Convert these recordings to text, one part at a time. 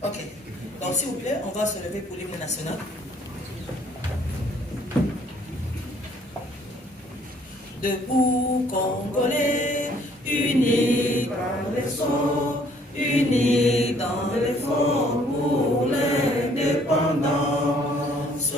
Ok. Donc, s'il vous plaît, on va se lever pour l'hymne national. Debout, Congolais, unis dans les sons, unis dans l'effort pour l'indépendance.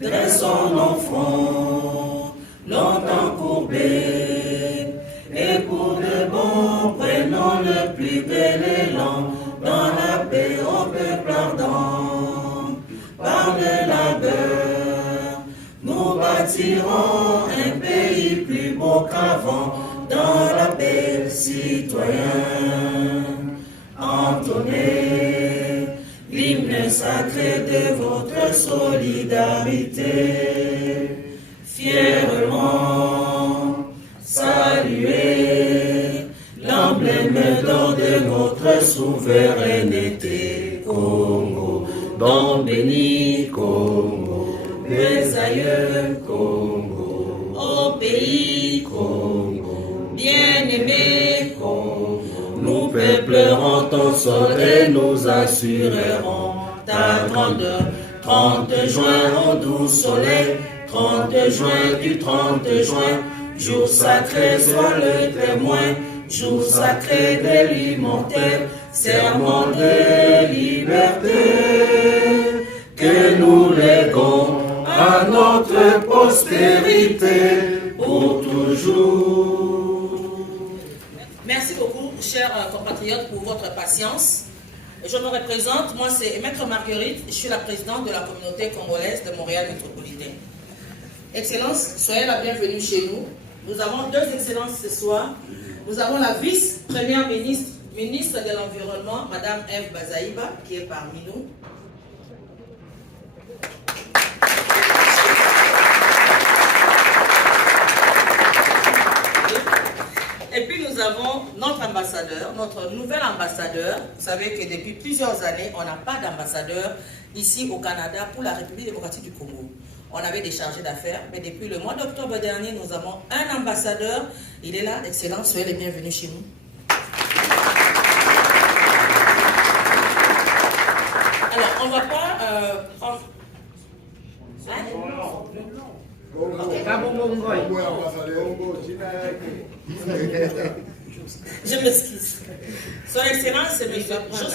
Dressons nos fronts, longtemps courbés, et pour de bon, prenons le plus bel élan dans la paix au peuple ardent. Par le labeur, nous bâtirons un pays plus beau qu'avant, dans la paix citoyen. Entonnez l'hymne sacré de votre solidarité. Fièrement saluez l'emblème d'or de notre souveraineté. Congo, don béni Congo, mes aïeux Congo, au pays Congo, bien-aimé Congo, nous peuplerons ton sol et nous assurerons ta grandeur. 30 juin au doux soleil, 30 juin du 30 juin, jour sacré soit le témoin, jour sacré de l'immortel, serment de liberté, que nous léguons à notre postérité pour toujours. Merci beaucoup, chers compatriotes, pour votre patience. Je me représente, moi c'est Maître Marguerite, je suis la présidente de la communauté congolaise de Montréal métropolitain. Excellence, soyez la bienvenue chez nous. Nous avons deux excellences ce soir. Nous avons la vice-première ministre, ministre de l'Environnement, Madame Eve Bazaïba, qui est parmi nous. Et puis nous avons notre ambassadeur, notre nouvel ambassadeur. Vous savez que depuis plusieurs années, on n'a pas d'ambassadeur ici au Canada pour la République démocratique du Congo. On avait des chargés d'affaires, mais depuis le mois d'octobre dernier, nous avons un ambassadeur. Il est là, excellent, soyez les bienvenus chez nous. Alors, on ne va pas prendre... Je m'excuse. Son Excellence, c'est monsieur Jos.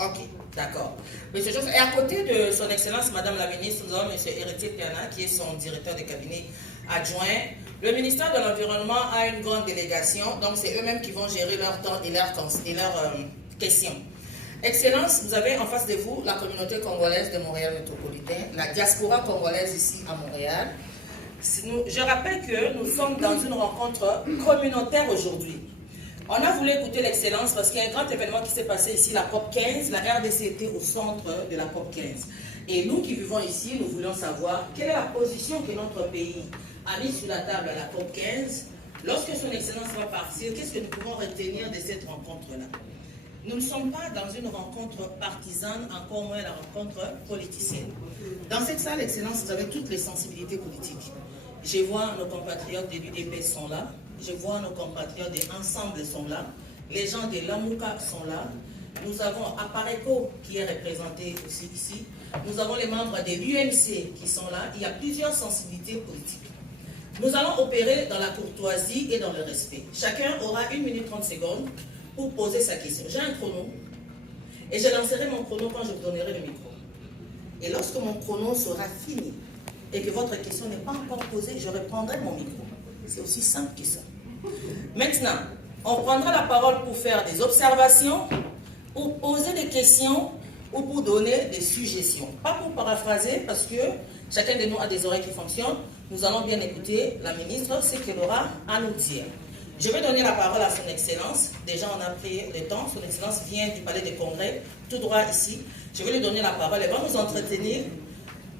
Ok, d'accord. Monsieur Jos, et à côté de son Excellence, Madame la Ministre, nous avons monsieur Héritier Piana, qui est son directeur de cabinet adjoint. Le ministère de l'Environnement a une grande délégation, donc c'est eux-mêmes qui vont gérer leur temps et leurs questions. Excellence, vous avez en face de vous la communauté congolaise de Montréal métropolitain, la diaspora congolaise ici à Montréal. Je rappelle que nous sommes dans une rencontre communautaire aujourd'hui. On a voulu écouter l'excellence parce qu'il y a un grand événement qui s'est passé ici, la COP 15. La RDC était au centre de la COP 15. Et nous qui vivons ici, nous voulions savoir quelle est la position que notre pays a mise sur la table à la COP 15. Lorsque son excellence va partir, qu'est-ce que nous pouvons retenir de cette rencontre-là? Nous ne sommes pas dans une rencontre partisane, encore moins la rencontre politicienne. Dans cette salle, excellence, vous avez toutes les sensibilités politiques. Je vois nos compatriotes de l'UDP sont là. Je vois nos compatriotes de Ensemble sont là. Les gens de l'Amouka sont là. Nous avons Apareco qui est représenté aussi ici. Nous avons les membres de l'UMC qui sont là. Il y a plusieurs sensibilités politiques. Nous allons opérer dans la courtoisie et dans le respect. Chacun aura 1 minute 30 secondes pour poser sa question. J'ai un chrono et je lancerai mon chrono quand je vous donnerai le micro. Et lorsque mon chrono sera fini et que votre question n'est pas encore posée, je reprendrai mon micro. C'est aussi simple que ça. Maintenant, on prendra la parole pour faire des observations, pour poser des questions ou pour donner des suggestions. Pas pour paraphraser, parce que chacun de nous a des oreilles qui fonctionnent. Nous allons bien écouter la ministre, ce qu'elle aura à nous dire. Je vais donner la parole à son Excellence. Déjà, on a pris le temps. Son Excellence vient du Palais des Congrès, tout droit ici. Je vais lui donner la parole. Elle va nous entretenir.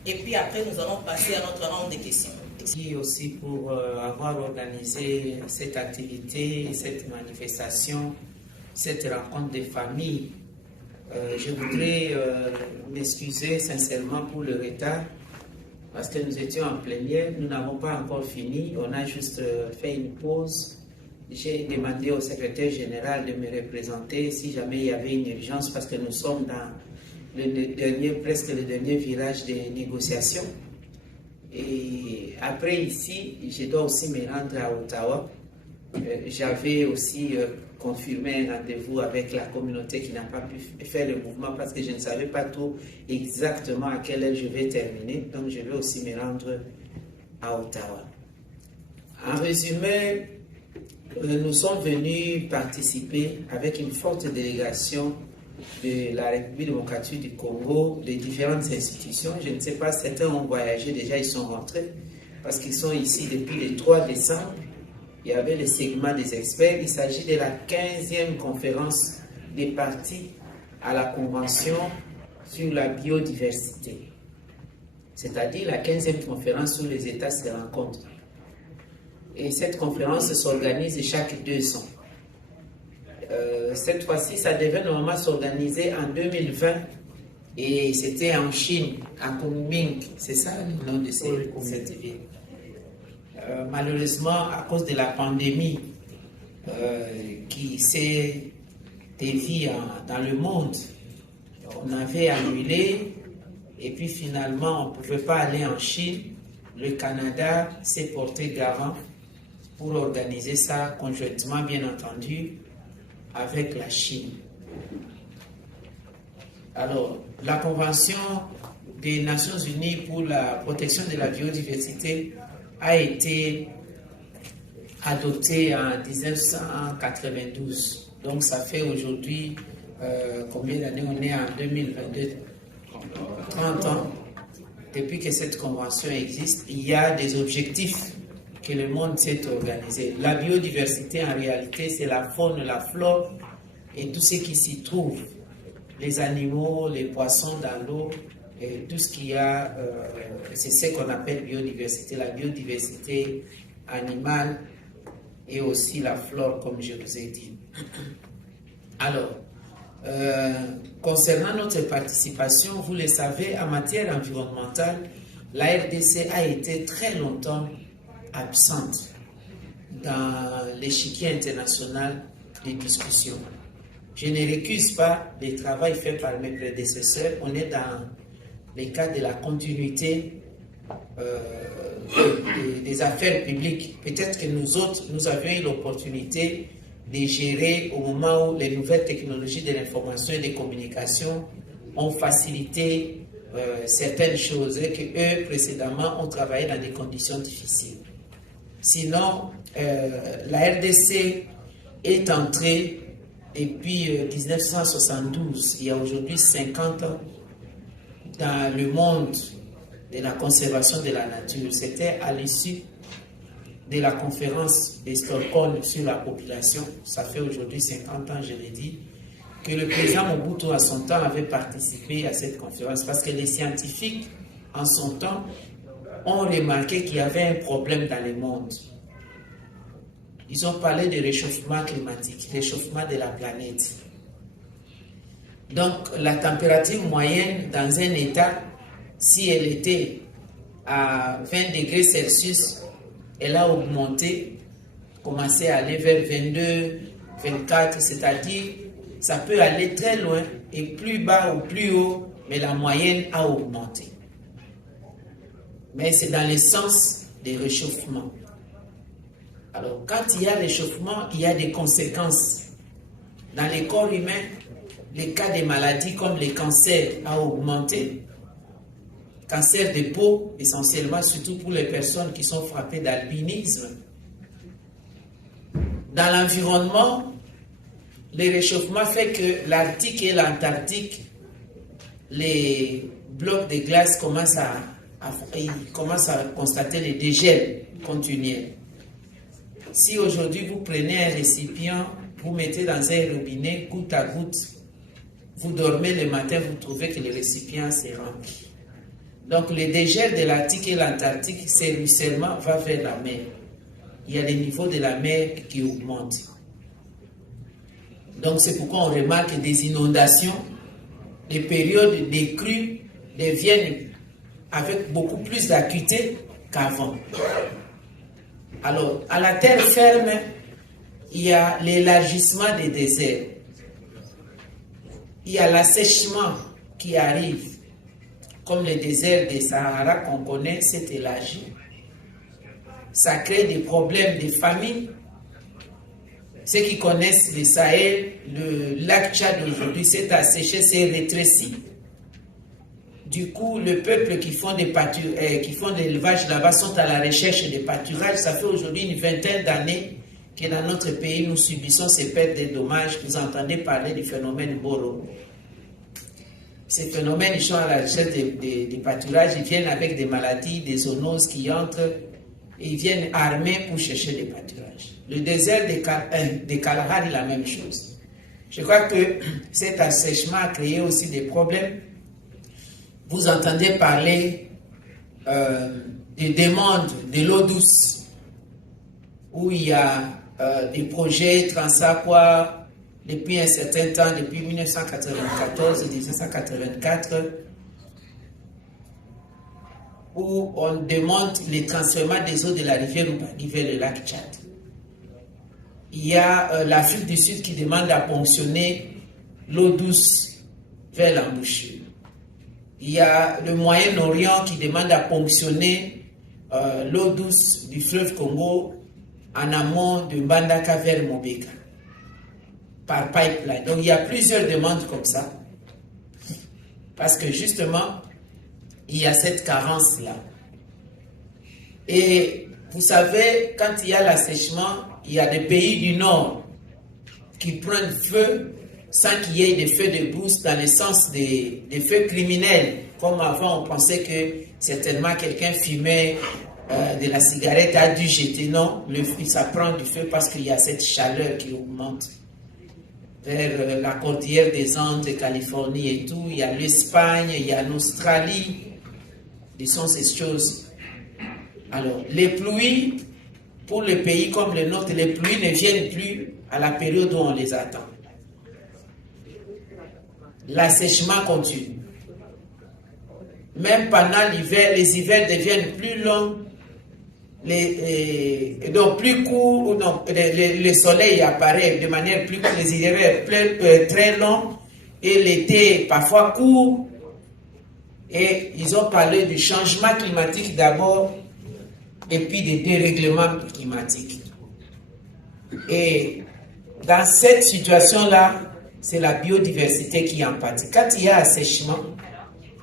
Et puis après, nous allons passer à notre round de questions. Merci aussi pour avoir organisé cette activité, cette manifestation, cette rencontre des familles. Je voudrais m'excuser sincèrement pour le retard parce que nous étions en plénière, nous n'avons pas encore fini, on a juste fait une pause. J'ai demandé au secrétaire général de me représenter si jamais il y avait une urgence parce que nous sommes dans presque le dernier virage des négociations. Et après ici, je dois aussi me rendre à Ottawa. J'avais aussi confirmé un rendez-vous avec la communauté qui n'a pas pu faire le mouvement parce que je ne savais pas tout exactement à quelle heure je vais terminer. Donc je vais aussi me rendre à Ottawa. En résumé, nous sommes venus participer avec une forte délégation de la République démocratique du Congo, les différentes institutions. Je ne sais pas, certains ont voyagé déjà, ils sont rentrés parce qu'ils sont ici depuis le 3 décembre. Il y avait le segment des experts. Il s'agit de la 15e conférence des parties à la Convention sur la biodiversité. C'est-à-dire la 15e conférence où les États se rencontrent. Et cette conférence s'organise chaque 2 ans. Cette fois-ci, ça devait normalement s'organiser en 2020 et c'était en Chine, à Kunming. C'est ça le nom de cette ville. Malheureusement, à cause de la pandémie qui s'est déviée dans le monde, on avait annulé et puis finalement, on ne pouvait pas aller en Chine. Le Canada s'est porté garant pour organiser ça conjointement, bien entendu, avec la Chine. Alors, la Convention des Nations Unies pour la protection de la biodiversité a été adoptée en 1992. Donc, ça fait aujourd'hui, combien d'années on est en 2022? 30 ans. Depuis que cette convention existe, il y a des objectifs que le monde s'est organisé. La biodiversité, en réalité, c'est la faune, la flore et tout ce qui s'y trouve. Les animaux, les poissons dans l'eau, et tout ce qu'il y a, c'est ce qu'on appelle biodiversité. La biodiversité animale et aussi la flore, comme je vous ai dit. Alors, concernant notre participation, vous le savez, en matière environnementale, la RDC a été très longtemps absente dans l'échiquier international des discussions. Je ne récuse pas le travail fait par mes prédécesseurs. On est dans le cadre de la continuité des affaires publiques. Peut-être que nous autres, nous avions eu l'opportunité de gérer au moment où les nouvelles technologies de l'information et des communications ont facilité certaines choses et qu'eux, précédemment, ont travaillé dans des conditions difficiles. Sinon, la RDC est entrée depuis 1972, il y a aujourd'hui 50 ans, dans le monde de la conservation de la nature. C'était à l'issue de la conférence de Stockholm sur la population, ça fait aujourd'hui 50 ans, je l'ai dit, que le président Mobutu, à son temps, avait participé à cette conférence parce que les scientifiques, en son temps, ont remarqué qu'il y avait un problème dans le monde. Ils ont parlé de réchauffement climatique, réchauffement de la planète. Donc, la température moyenne dans un État, si elle était à 20 degrés Celsius, elle a augmenté, commencé à aller vers 22, 24, c'est-à-dire ça peut aller très loin et plus bas ou plus haut, mais la moyenne a augmenté. Mais c'est dans le sens des réchauffements. Alors, quand il y a réchauffement, il y a des conséquences. Dans les corps humains, les cas de maladies comme les cancers ont augmenté. Cancer de peau, essentiellement, surtout pour les personnes qui sont frappées d'albinisme. Dans l'environnement, le réchauffement fait que l'Arctique et l'Antarctique, les blocs de glace commencent à constater les dégels continuels. Si aujourd'hui vous prenez un récipient, vous mettez dans un robinet, goutte à goutte, vous dormez le matin, vous trouvez que le récipient s'est rempli. Donc le dégel de l'Arctique et l'Antarctique, ce ruissellement va vers la mer. Il y a les niveaux de la mer qui augmentent. Donc c'est pourquoi on remarque des inondations, les périodes des crues deviennent avec beaucoup plus d'acuité qu'avant. Alors, à la terre ferme, il y a l'élargissement des déserts. Il y a l'assèchement qui arrive. Comme le désert des Sahara qu'on connaît s'est élargi. Ça crée des problèmes de famine. Ceux qui connaissent le Sahel, le lac Tchad aujourd'hui s'est asséché, s'est rétréci. Du coup, le peuple qui font de l'élevage là-bas sont à la recherche de pâturages. Ça fait aujourd'hui une vingtaine d'années que dans notre pays, nous subissons ces pertes de dommages. Vous entendez parler du phénomène Boro. Ces phénomènes, ils sont à la recherche des pâturages. Ils viennent avec des maladies, des zoonoses qui entrent. Et ils viennent armés pour chercher des pâturages. Le désert des Kalahari, la même chose. Je crois que cet assèchement a créé aussi des problèmes. Vous entendez parler des demandes de l'eau douce, où il y a des projets Transaqua depuis un certain temps, depuis 1994-1984, où on demande le transfert des eaux de la rivière Ubangui vers le lac Tchad. Il y a l'Afrique du Sud qui demande à ponctionner l'eau douce vers l'embouchure. Il y a le Moyen-Orient qui demande à ponctionner l'eau douce du fleuve Congo en amont de Mbandaka vers Mobeka par pipeline. Donc il y a plusieurs demandes comme ça. Parce que justement, il y a cette carence-là. Et vous savez, quand il y a l'assèchement, il y a des pays du Nord qui prennent feu sans qu'il y ait des feux de brousse dans le sens des feux criminels. Comme avant, on pensait que certainement quelqu'un fumait de la cigarette, a dû jeter. Non, ça prend du feu parce qu'il y a cette chaleur qui augmente. Vers la cordillère des Andes, de Californie et tout, il y a l'Espagne, il y a l'Australie. Ce sont ces choses. Alors, les pluies, pour les pays comme le nôtre, les pluies ne viennent plus à la période où on les attend. L'assèchement continue. Même pendant l'hiver, les hivers deviennent plus longs, donc plus courts, le soleil apparaît de manière plus courte, les hivers très longs, et l'été parfois court. Et ils ont parlé du changement climatique d'abord, et puis des dérèglements climatiques. Et dans cette situation-là, c'est la biodiversité qui en pâtit. Quand il y a assèchement,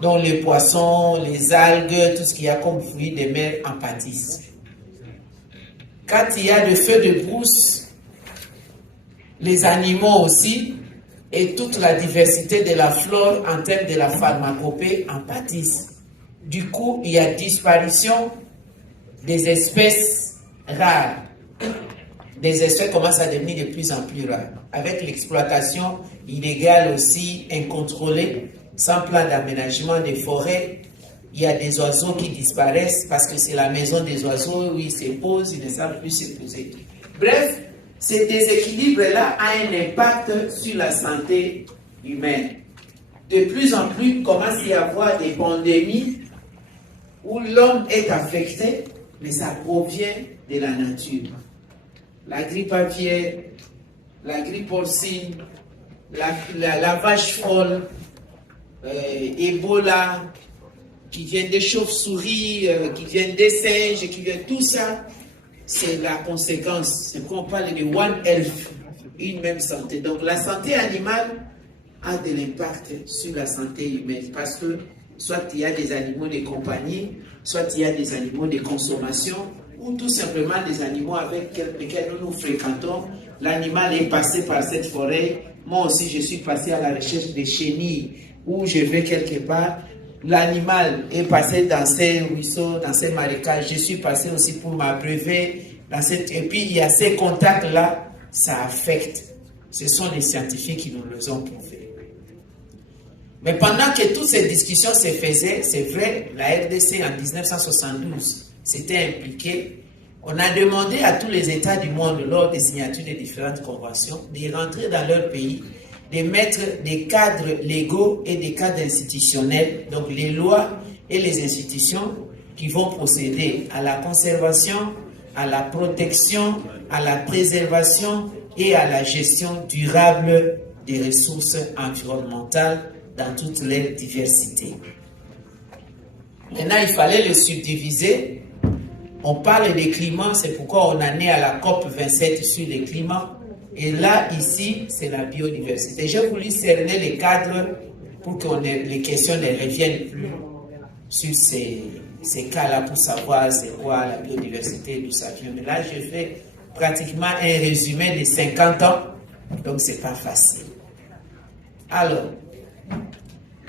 dont les poissons, les algues, tout ce qu'il y a comme fruits de mer en pâtissent. Quand il y a des feux de brousse, les animaux aussi, et toute la diversité de la flore en termes de la pharmacopée en pâtissent. Du coup, il y a disparition des espèces rares. Des espèces commencent à devenir de plus en plus rares. Avec l'exploitation illégale aussi, incontrôlée, sans plan d'aménagement des forêts, il y a des oiseaux qui disparaissent parce que c'est la maison des oiseaux où ils se posent, ils ne savent plus se poser. Bref, ce déséquilibre-là a un impact sur la santé humaine. De plus en plus, il commence à y avoir des pandémies où l'homme est affecté, mais ça provient de la nature. La grippe aviaire, la grippe porcine, la vache folle, Ebola, qui viennent des chauves-souris, qui viennent des singes, qui viennent tout ça, c'est la conséquence. C'est qu'on parle de One Health, une même santé. Donc la santé animale a de l'impact sur la santé humaine parce que soit il y a des animaux de compagnie, soit il y a des animaux de consommation, ou tout simplement des animaux avec lesquels nous nous fréquentons. L'animal est passé par cette forêt. Moi aussi, je suis passé à la recherche des chenilles où je vais quelque part. L'animal est passé dans ces ruisseaux, dans ces marécages. Je suis passé aussi pour m'abreuver Et puis il y a ces contacts-là, ça affecte. Ce sont les scientifiques qui nous le ont prouvé. Mais pendant que toutes ces discussions se faisaient, c'est vrai, la RDC en 1972 s'était impliquée. On a demandé à tous les États du monde, lors des signatures des différentes conventions, de rentrer dans leur pays, de mettre des cadres légaux et des cadres institutionnels, donc les lois et les institutions qui vont procéder à la conservation, à la protection, à la préservation et à la gestion durable des ressources environnementales dans toute leur diversité. Maintenant, il fallait le subdiviser. On parle des climats, c'est pourquoi on en est à la COP 27 sur les climats. Et là, ici, c'est la biodiversité. J'ai voulu cerner les cadres pour que les questions ne reviennent plus sur ces cas-là pour savoir c'est quoi la biodiversité, d'où ça vient. Mais là, je fais pratiquement un résumé de 50 ans, donc c'est pas facile. Alors,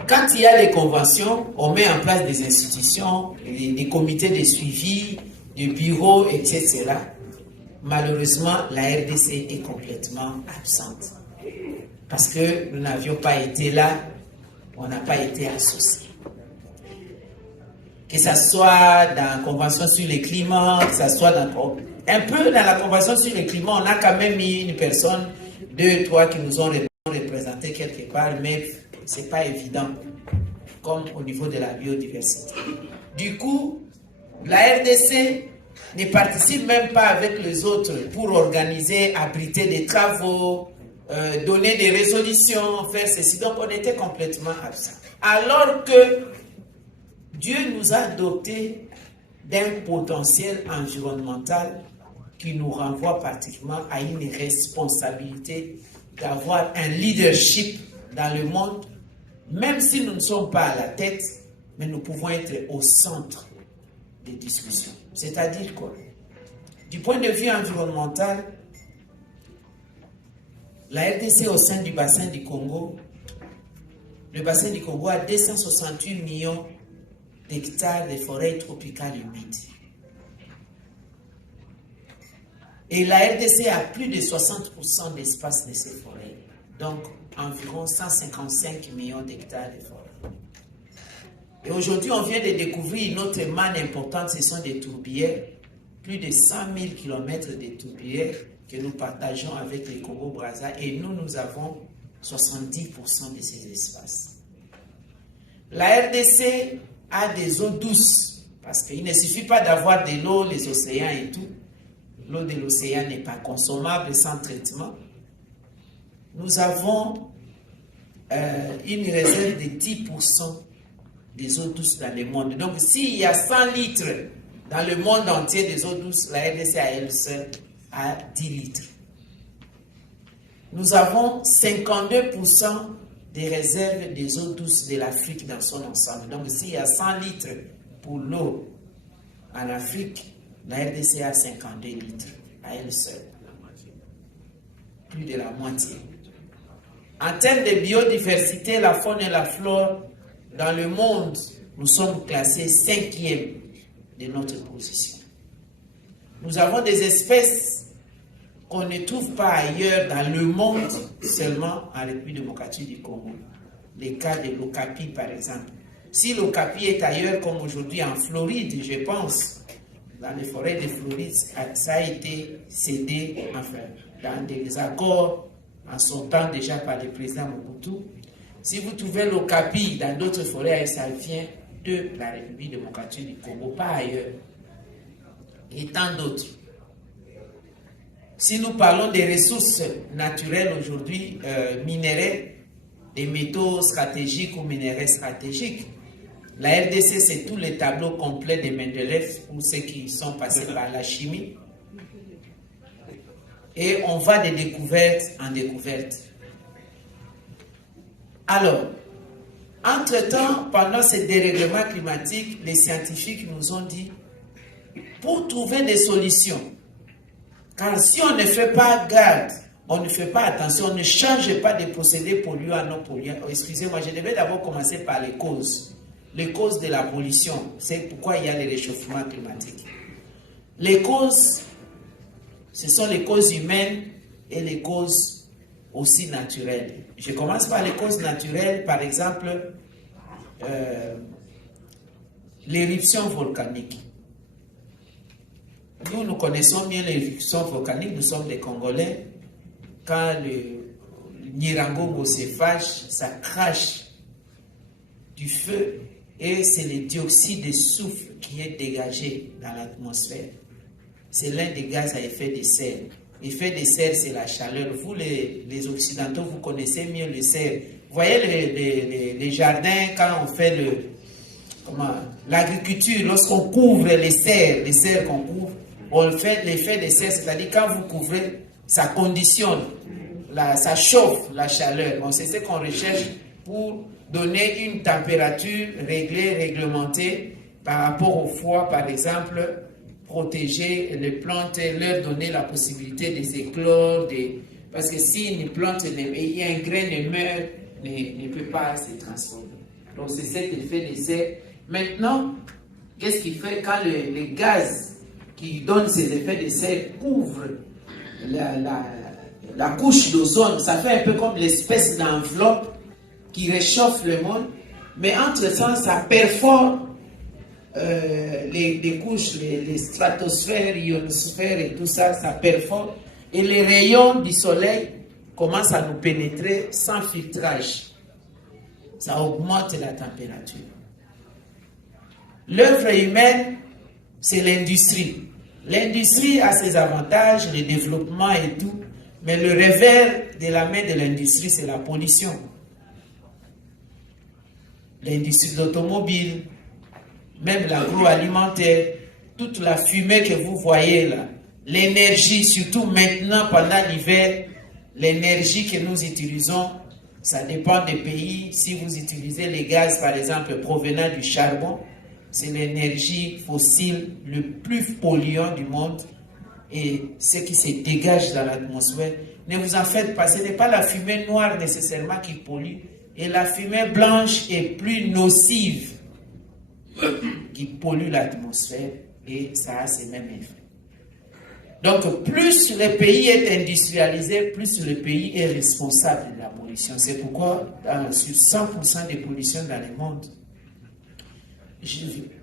quand il y a les conventions, on met en place des institutions, des comités de suivi, des bureaux, etc. Malheureusement, la RDC est complètement absente. Parce que nous n'avions pas été là, on n'a pas été associés. Que ce soit dans la Convention sur le climat, que ce soit un peu dans la Convention sur le climat, on a quand même mis une personne, 2, 3 qui nous ont représenté quelque part, mais ce n'est pas évident, comme au niveau de la biodiversité. Du coup, la RDC ne participe même pas avec les autres pour organiser, abriter des travaux, donner des résolutions, faire ceci. Donc, on était complètement absent. Alors que Dieu nous a dotés d'un potentiel environnemental qui nous renvoie pratiquement à une responsabilité d'avoir un leadership dans le monde, même si nous ne sommes pas à la tête, mais nous pouvons être au centre des discussions. C'est-à-dire quoi? Du point de vue environnemental, la RDC au sein du bassin du Congo, le bassin du Congo a 268 millions d'hectares de forêts tropicales humides. Et la RDC a plus de 60% d'espace de ces forêts, donc environ 155 millions d'hectares de forêts. Et aujourd'hui, on vient de découvrir une autre manne importante, ce sont des tourbières, plus de 100 000 km de tourbières que nous partageons avec les Congo-Brazza, et nous avons 70% de ces espaces. La RDC a des eaux douces, parce qu'il ne suffit pas d'avoir de l'eau, les océans et tout. L'eau de l'océan n'est pas consommable sans traitement. Nous avons une réserve de 10% des eaux douces dans le monde. Donc, s'il y a 100 litres dans le monde entier des eaux douces, la RDC à elle seule a 10 litres. Nous avons 52% des réserves des eaux douces de l'Afrique dans son ensemble. Donc, s'il y a 100 litres pour l'eau en Afrique, la RDC a 52 litres à elle seule. Plus de la moitié. En termes de biodiversité, la faune et la flore, dans le monde, nous sommes classés 5e de notre position. Nous avons des espèces qu'on ne trouve pas ailleurs dans le monde, seulement en République démocratique du Congo. Les cas de l'okapi, par exemple. Si l'okapi est ailleurs, comme aujourd'hui en Floride, je pense, dans les forêts de Floride, ça a été cédé, enfin, dans des accords en son temps déjà par le président Mobutu. Si vous trouvez l'okapi dans d'autres forêts, ça vient de la République démocratique du Congo, pas ailleurs. Et tant d'autres. Si nous parlons des ressources naturelles aujourd'hui, minéraux, des métaux stratégiques ou minéraux stratégiques, la RDC, c'est tout le tableau complet des Mendeleev pour ceux qui sont passés par la chimie. Et on va de découverte en découverte. Alors, entre-temps, pendant ce dérèglement climatique, les scientifiques nous ont dit, pour trouver des solutions, car si on ne fait pas garde, on ne fait pas attention, on ne change pas de procédés polluants à non polluants. Excusez-moi, je devais d'abord commencer par les causes. Les causes de la pollution, c'est pourquoi il y a le réchauffement climatique. Les causes, Ce sont les causes humaines et les causes aussi naturelles. Je commence par les causes naturelles, par exemple, l'éruption volcanique. Nous connaissons bien l'éruption volcanique, nous sommes des Congolais. Quand le Nyiragongo se fâche, ça crache du feu et c'est le dioxyde de soufre qui est dégagé dans l'atmosphère. C'est l'un des gaz à effet de serre. L'effet de serre, c'est la chaleur. Vous, les Occidentaux, vous connaissez mieux le serre. Vous voyez les jardins, quand on fait l'agriculture, lorsqu'on couvre les serres qu'on couvre, on fait l'effet de serre, c'est-à-dire quand vous couvrez, ça conditionne, ça chauffe la chaleur. Bon, c'est ce qu'on recherche pour donner une température réglée, réglementée par rapport au froid, par exemple, protéger les plantes, leur donner la possibilité de s'éclore, parce que si une plante, un grain ne meurt, ne peut pas se transformer. Donc c'est cet effet de serre. Maintenant, qu'est-ce qui fait quand les gaz qui donnent ces effets de serre couvrent la couche d'ozone? Ça fait un peu comme l'espèce d'enveloppe qui réchauffe le monde, mais entre-temps, ça perfore les couches, les stratosphères, ionosphères et tout ça, ça perfore. Et les rayons du soleil commencent à nous pénétrer sans filtrage. Ça augmente la température. L'œuvre humaine, c'est l'industrie. L'industrie a ses avantages, le développement et tout, mais le revers de la main de l'industrie, c'est la pollution. L'industrie de l'automobile, même l'agroalimentaire, toute la fumée que vous voyez là, l'énergie, surtout maintenant pendant l'hiver, l'énergie que nous utilisons, ça dépend des pays. Si vous utilisez les gaz, par exemple, provenant du charbon, c'est l'énergie fossile le plus polluant du monde. Et ce qui se dégage dans l'atmosphère, ne vous en faites pas, ce n'est pas la fumée noire nécessairement qui pollue, et la fumée blanche est plus nocive qui pollue l'atmosphère, et ça a ces mêmes effets. Donc, plus le pays est industrialisé, plus le pays est responsable de la pollution. C'est pourquoi, sur 100% des pollutions dans le monde,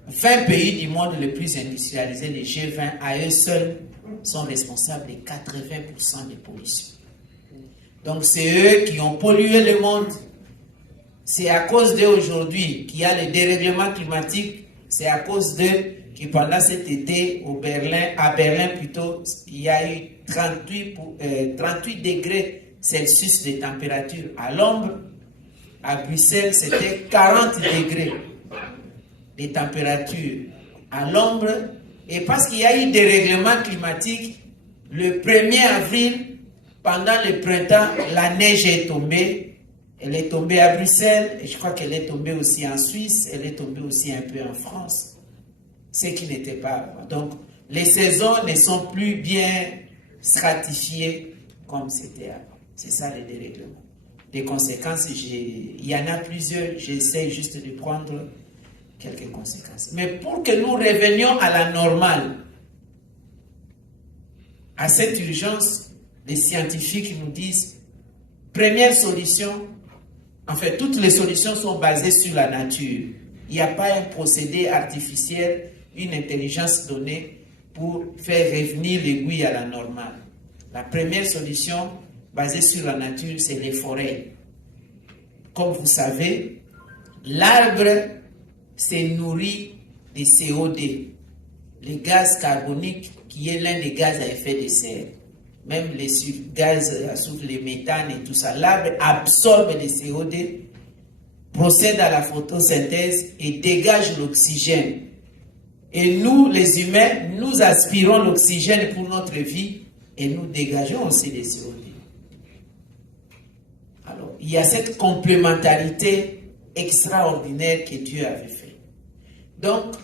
20 pays du monde les plus industrialisés, les G20, à eux seuls, sont responsables de 80% des pollutions. Donc, c'est eux qui ont pollué le monde. C'est à cause d'eux aujourd'hui qu'il y a le dérèglement climatique. C'est à cause d'eux que pendant cet été, à Berlin plutôt, il y a eu 38 degrés Celsius de température. À l'ombre, à Bruxelles, c'était 40 degrés de température à l'ombre. Et parce qu'il y a eu des règlements climatiques, le 1er avril, pendant le printemps, la neige est tombée. Elle est tombée à Bruxelles, et je crois qu'elle est tombée aussi en Suisse, elle est tombée aussi un peu en France, ce qui n'était pas avant. Donc, les saisons ne sont plus bien stratifiées comme c'était avant. C'est ça le dérèglement. Des conséquences, il y en a plusieurs, j'essaie juste de prendre quelques conséquences. Mais pour que nous revenions à la normale, à cette urgence, les scientifiques nous disent, première solution, en fait, toutes les solutions sont basées sur la nature. Il n'y a pas un procédé artificiel, une intelligence donnée pour faire revenir l'aiguille à la normale. La première solution basée sur la nature, c'est les forêts. Comme vous savez, l'arbre se nourrit de CO2, le gaz carbonique qui est l'un des gaz à effet de serre. Même les gaz à souffle, les méthanes et tout ça, l'arbre absorbe le CO2, procède à la photosynthèse et dégage l'oxygène. Et nous, les humains, nous aspirons l'oxygène pour notre vie et nous dégageons aussi le CO2. Alors, il y a cette complémentarité extraordinaire que Dieu avait fait. Donc,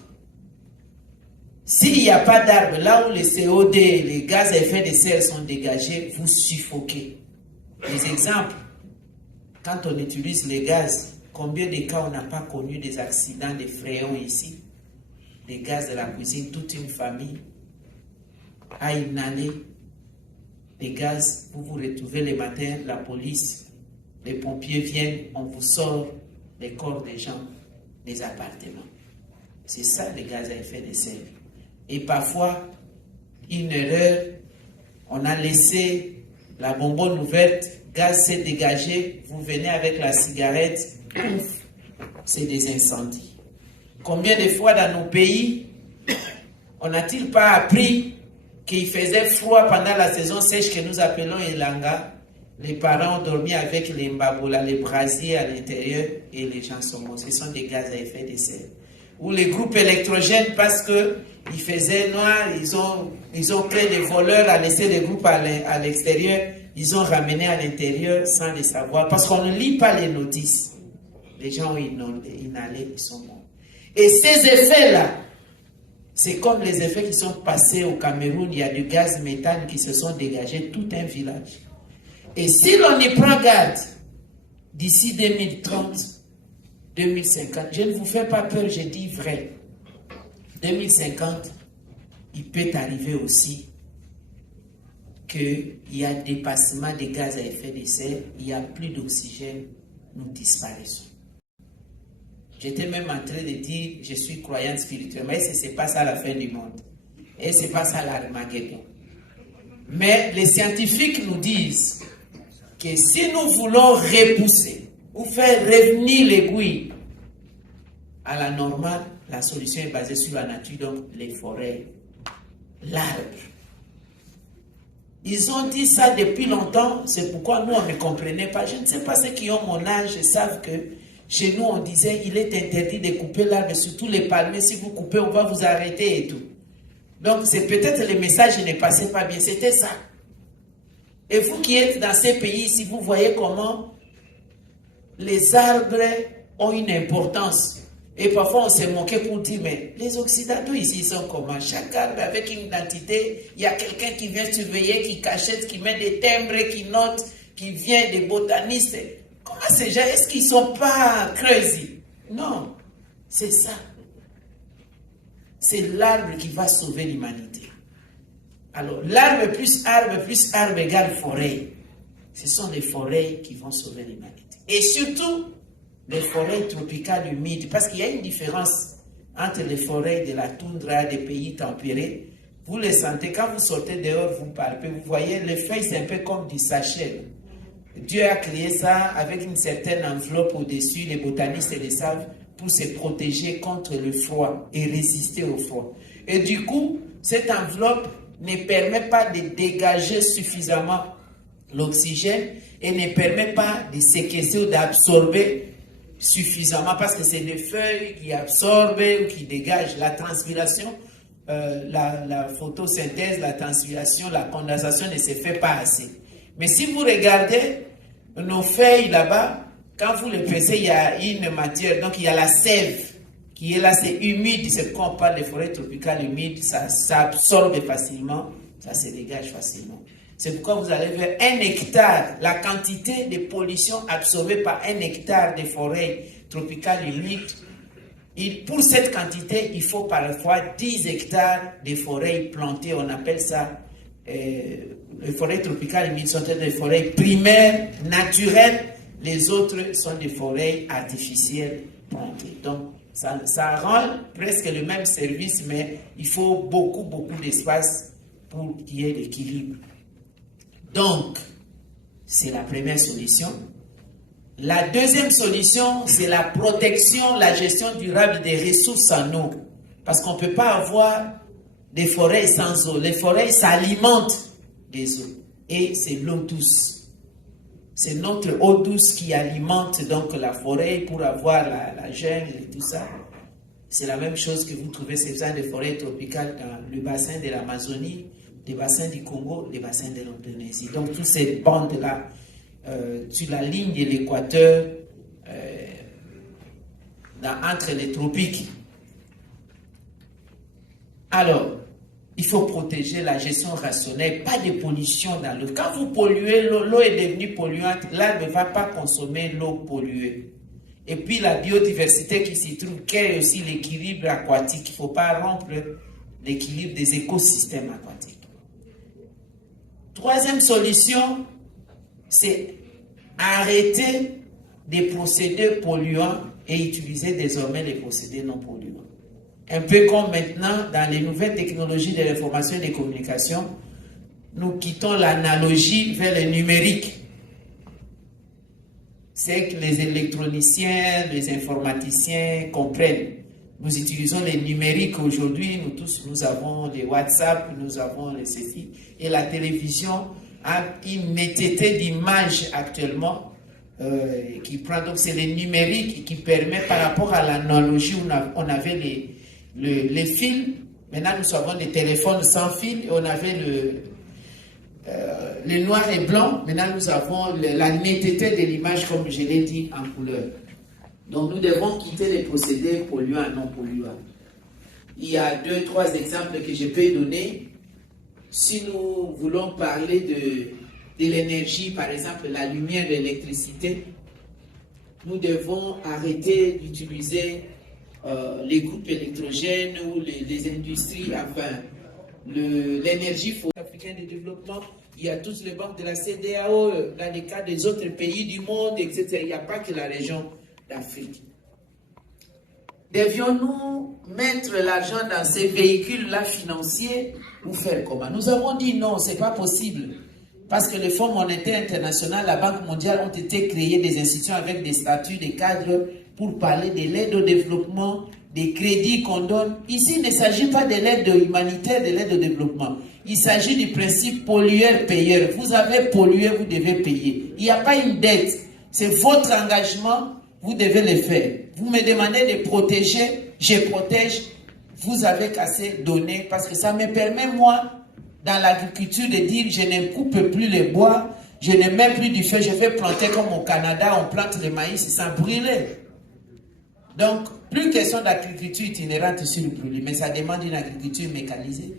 s'il n'y a pas d'arbre, là où les CO2, les gaz à effet de serre sont dégagés, vous suffoquez. Des exemples, quand on utilise les gaz, combien de cas on n'a pas connu des accidents de frayons ici? Les gaz de la cuisine, toute une famille a inhalé des gaz, vous vous retrouvez le matin, la police, les pompiers viennent, on vous sort les corps des gens des appartements. C'est ça le gaz à effet de serre. Et parfois, une erreur, on a laissé la bonbonne ouverte, gaz s'est dégagé, vous venez avec la cigarette, ouf, c'est des incendies. Combien de fois dans nos pays, on n'a-t-il pas appris qu'il faisait froid pendant la saison sèche que nous appelons Elanga? Les parents ont dormi avec les mbabola, les brasiers à l'intérieur et les gens sont morts. Ce sont des gaz à effet de serre. Ou les groupes électrogènes, parce qu'ils faisaient noir, ils ont créé des voleurs à laisser les groupes à l'extérieur, ils ont ramené à l'intérieur sans le savoir, parce qu'on ne lit pas les notices. Les gens ont inhalé, ils sont morts. Et ces effets-là, c'est comme les effets qui sont passés au Cameroun, il y a du gaz méthane qui se sont dégagés, tout un village. Et si l'on y prend garde, d'ici 2030, 2050, je ne vous fais pas peur, je dis vrai. 2050, il peut arriver aussi qu'il y a dépassement des gaz à effet de serre, il n'y a plus d'oxygène, nous disparaissons. J'étais même en train de dire, je suis croyante spirituellement, et ce n'est pas ça la fin du monde. Et ce n'est pas ça l'Armageddon. Mais les scientifiques nous disent que si nous voulons repousser ou faire revenir l'aiguille à la normale, la solution est basée sur la nature, donc les forêts, l'arbre. Ils ont dit ça depuis longtemps, c'est pourquoi nous on ne comprenait pas. Je ne sais pas, ceux qui ont mon âge savent que chez nous on disait il est interdit de couper l'arbre, surtout les palmiers, si vous coupez on va vous arrêter et tout. Donc c'est peut-être le message ne passait pas bien, c'était ça. Et vous qui êtes dans ces pays ici, vous voyez comment les arbres ont une importance. Et parfois, on s'est moqué pour dire, mais les Occidentaux ici sont comment? Chaque arbre avec une identité, il y a quelqu'un qui vient surveiller, qui cachette, qui met des timbres, qui note, qui vient des botanistes. Comment ces gens, est-ce qu'ils ne sont pas crazy? Non, c'est ça. C'est l'arbre qui va sauver l'humanité. Alors, l'arbre plus arbre égale forêt. Ce sont les forêts qui vont sauver l'humanité. Et surtout, les forêts tropicales humides, parce qu'il y a une différence entre les forêts de la toundra des pays tempérés. Vous les sentez, quand vous sortez dehors, vous palpez, vous voyez, les feuilles, c'est un peu comme du sachet. Dieu a créé ça avec une certaine enveloppe au-dessus, les botanistes le savent, pour se protéger contre le froid et résister au froid. Et du coup, cette enveloppe ne permet pas de dégager suffisamment l'oxygène et ne permet pas de séquestrer ou d'absorber suffisamment, parce que c'est les feuilles qui absorbent ou qui dégagent la transpiration, la photosynthèse, la transpiration, la condensation ne se fait pas assez. Mais si vous regardez nos feuilles là-bas, quand vous les pressez, il y a une matière, donc il y a la sève qui est là, c'est humide, c'est quand on parle de forêts tropicales humides, ça absorbe facilement, ça se dégage facilement. C'est pourquoi vous allez ver 1 hectare, la quantité de pollution absorbée par 1 hectare de forêts tropicales humides. Pour cette quantité, il faut parfois 10 hectares de forêts plantées. On appelle ça, les forêts tropicales humides sont des forêts primaires, naturelles. Les autres sont des forêts artificielles plantées. Donc, ça rend presque le même service, mais il faut beaucoup d'espace pour qu'il y ait l'équilibre. Donc, c'est la première solution. La deuxième solution, c'est la protection, la gestion durable des ressources en eau. Parce qu'on ne peut pas avoir des forêts sans eau. Les forêts s'alimentent des eaux. Et c'est l'eau douce. C'est notre eau douce qui alimente donc la forêt pour avoir la jungle et tout ça. C'est la même chose que vous trouvez ces des forêts tropicales dans le bassin de l'Amazonie, les bassins du Congo, les bassins de l'Indonésie. Donc, toutes ces bandes-là, sur la ligne de l'équateur, entre les tropiques. Alors, il faut protéger la gestion rationnelle, pas de pollution dans l'eau. Quand vous polluez l'eau, l'eau est devenue polluante, l'arbre ne va pas consommer l'eau polluée. Et puis la biodiversité qui s'y trouve, quel est aussi l'équilibre aquatique. Il ne faut pas rompre l'équilibre des écosystèmes aquatiques. Troisième solution, c'est arrêter des procédés polluants et utiliser désormais les procédés non polluants. Un peu comme maintenant, dans les nouvelles technologies de l'information et des communications, nous quittons l'analogie vers le numérique. C'est que les électroniciens, les informaticiens comprennent. Nous utilisons les numériques aujourd'hui, nous tous, nous avons les WhatsApp, nous avons les ceci. Et la télévision a une netteté d'image actuellement qui prend. Donc c'est le numérique qui permet, par rapport à l'analogie où on avait les fils, maintenant nous avons des téléphones sans fil et on avait le noir et blanc. Maintenant nous avons la netteté de l'image, comme je l'ai dit, en couleur. Donc nous devons quitter les procédés polluants et non polluants. Il y a 2-3 exemples que je peux donner. Si nous voulons parler de l'énergie, par exemple la lumière, l'électricité, nous devons arrêter d'utiliser les groupes électrogènes ou les industries, enfin l'énergie africaine de développement. Il y a toutes les banques de la CEDEAO, dans les cas des autres pays du monde, etc. Il n'y a pas que la région d'Afrique. Devions-nous mettre l'argent dans ces véhicules-là financiers ou faire comment? Nous avons dit non, ce n'est pas possible. Parce que le Fonds monétaire international, la Banque mondiale ont été créées des institutions avec des statuts, des cadres pour parler de l'aide au développement, des crédits qu'on donne. Ici, il ne s'agit pas de l'aide humanitaire, de l'aide au développement. Il s'agit du principe pollueur-payeur. Vous avez pollué, vous devez payer. Il n'y a pas une dette. C'est votre engagement, vous devez le faire. Vous me demandez de protéger, je protège. Vous avez qu'assez donner parce que ça me permet, moi, dans l'agriculture, de dire je ne coupe plus les bois, je ne mets plus du feu, je vais planter comme au Canada, on plante le maïs sans brûler. Donc, plus question d'agriculture itinérante sur le brûlé, mais ça demande une agriculture mécanisée.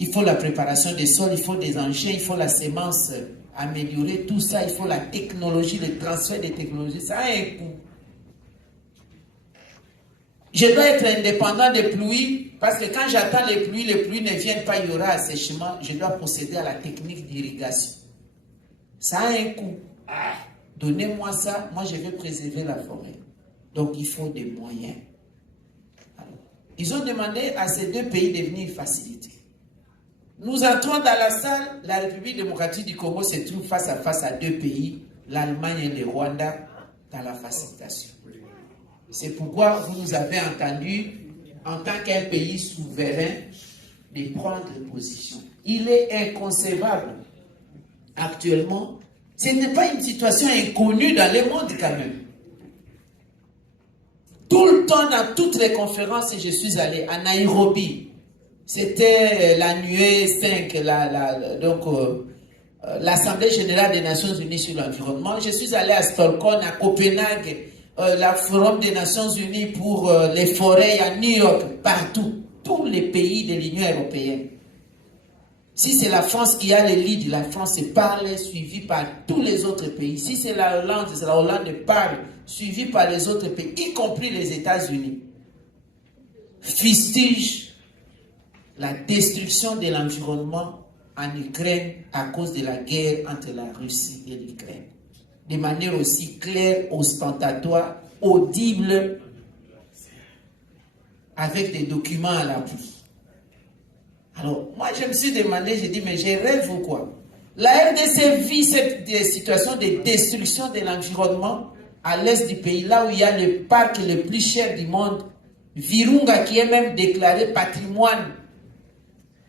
Il faut la préparation des sols, il faut des engins, il faut la sémence améliorée, tout ça, il faut la technologie, le transfert des technologies, ça a un coût. Je dois être indépendant des pluies, parce que quand j'attends les pluies ne viennent pas, il y aura assèchement, je dois procéder à la technique d'irrigation. Ça a un coût. Donnez-moi ça, moi je vais préserver la forêt. Donc il faut des moyens. Alors, ils ont demandé à ces deux pays de venir faciliter. Nous entrons dans la salle, la République démocratique du Congo se trouve face à deux pays, l'Allemagne et le Rwanda, dans la facilitation. C'est pourquoi vous nous avez entendu, en tant qu'un pays souverain, de prendre position. Il est inconcevable, actuellement, ce n'est pas une situation inconnue dans le monde quand même. Tout le temps, dans toutes les conférences, je suis allé à Nairobi. C'était la nuée 5, l'Assemblée générale des Nations unies sur l'environnement. Je suis allé à Stockholm, à Copenhague, la Forum des Nations unies pour les forêts à New York, partout. Tous les pays de l'Union européenne. Si c'est la France qui a le lead, la France parle, suivie par tous les autres pays. Si c'est la Hollande parle, suivie par les autres pays, y compris les États-Unis. Fustige la destruction de l'environnement en Ukraine à cause de la guerre entre la Russie et l'Ukraine. De manière aussi claire, ostentatoire, audible, avec des documents à l'appui. Alors, moi, je me suis demandé, j'ai dit, mais je rêve ou quoi? La RDC vit cette situation de destruction de l'environnement à l'est du pays, là où il y a le parc le plus cher du monde, Virunga, qui est même déclaré patrimoine,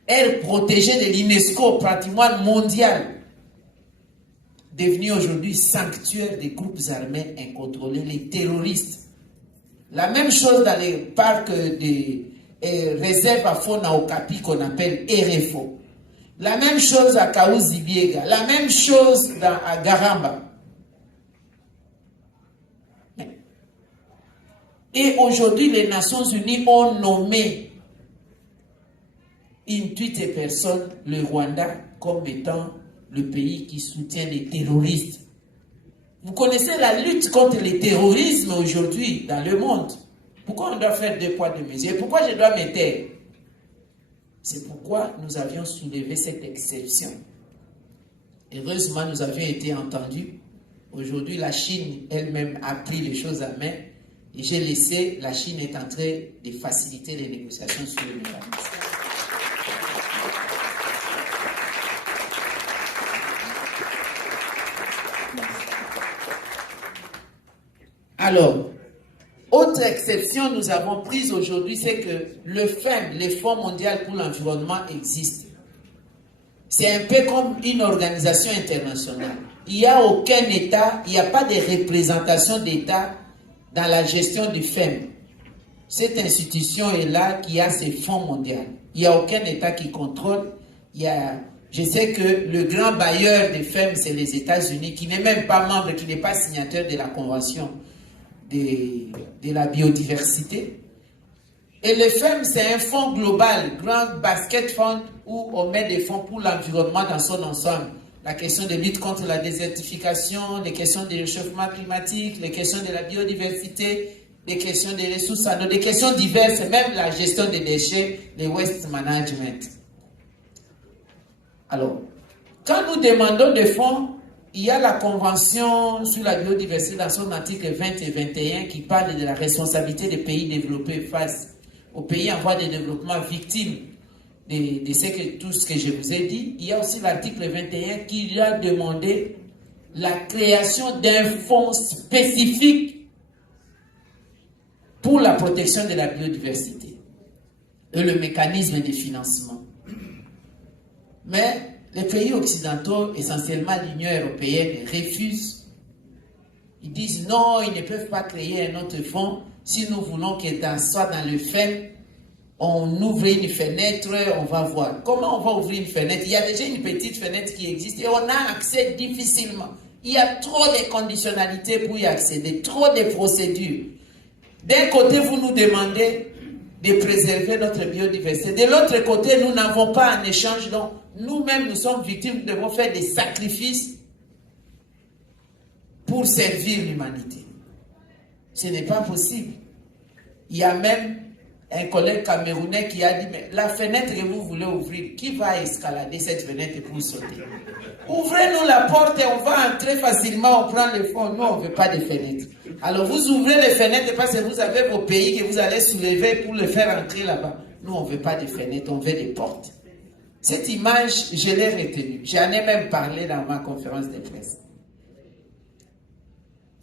aire protégée de l'UNESCO, patrimoine mondial, devenu aujourd'hui sanctuaire des groupes armés incontrôlés, les terroristes. La même chose dans les parcs des réserves à faune à Okapi qu'on appelle RFO. La même chose à Kaouzi-Biega. La même chose à Garamba. Et aujourd'hui, les Nations Unies ont nommé une tweet personne, le Rwanda, comme étant le pays qui soutient les terroristes. Vous connaissez la lutte contre le terrorisme aujourd'hui dans le monde. Pourquoi on doit faire 2 poids 2 mesures? Pourquoi je dois me taire? C'est pourquoi nous avions soulevé cette exception. Heureusement, nous avions été entendus. Aujourd'hui, la Chine elle-même a pris les choses à main. Et j'ai laissé, la Chine est en train de faciliter les négociations sur le mécanisme. Alors, autre exception nous avons prise aujourd'hui, c'est que le FEM, le Fonds mondial pour l'environnement, existe. C'est un peu comme une organisation internationale. Il n'y a aucun État, il n'y a pas de représentation d'État dans la gestion du FEM. Cette institution est là qui a ses fonds mondiaux. Il n'y a aucun État qui contrôle. Je sais que le grand bailleur des FEM, c'est les États-Unis, qui n'est même pas membre, qui n'est pas signataire de la Convention de la biodiversité. Et le FEM, c'est un fonds global, Grand Basket Fund, où on met des fonds pour l'environnement dans son ensemble. La question de lutte contre la désertification, les questions du réchauffement climatique, les questions de la biodiversité, les questions des ressources en eau, des questions diverses, même la gestion des déchets, les waste management. Alors, quand nous demandons des fonds, il y a la Convention sur la biodiversité dans son article 20 et 21 qui parle de la responsabilité des pays développés face aux pays en voie de développement victimes de tout ce que je vous ai dit. Il y a aussi l'article 21 qui a demandé la création d'un fonds spécifique pour la protection de la biodiversité et le mécanisme de financement. Mais les pays occidentaux, essentiellement l'Union européenne, refusent. Ils disent non, ils ne peuvent pas créer un autre fonds si nous voulons que soit dans le FEM, on ouvre une fenêtre, on va voir. Comment on va ouvrir une fenêtre? Il y a déjà une petite fenêtre qui existe et on a accès difficilement. Il y a trop de conditionnalités pour y accéder, trop de procédures. D'un côté, vous nous demandez de préserver notre biodiversité. De l'autre côté, nous n'avons pas un échange. Donc, nous-mêmes, nous sommes victimes, nous devons faire des sacrifices pour servir l'humanité. Ce n'est pas possible. Il y a même un collègue camerounais qui a dit, mais la fenêtre que vous voulez ouvrir, qui va escalader cette fenêtre pour sauter? Ouvrez-nous la porte et on va entrer facilement, on prend les fonds. Nous, on ne veut pas de fenêtres. Alors vous ouvrez les fenêtres parce que vous avez vos pays que vous allez soulever pour le faire entrer là-bas. Nous, on ne veut pas de fenêtres, on veut des portes. Cette image, je l'ai retenue. J'en ai même parlé dans ma conférence de presse.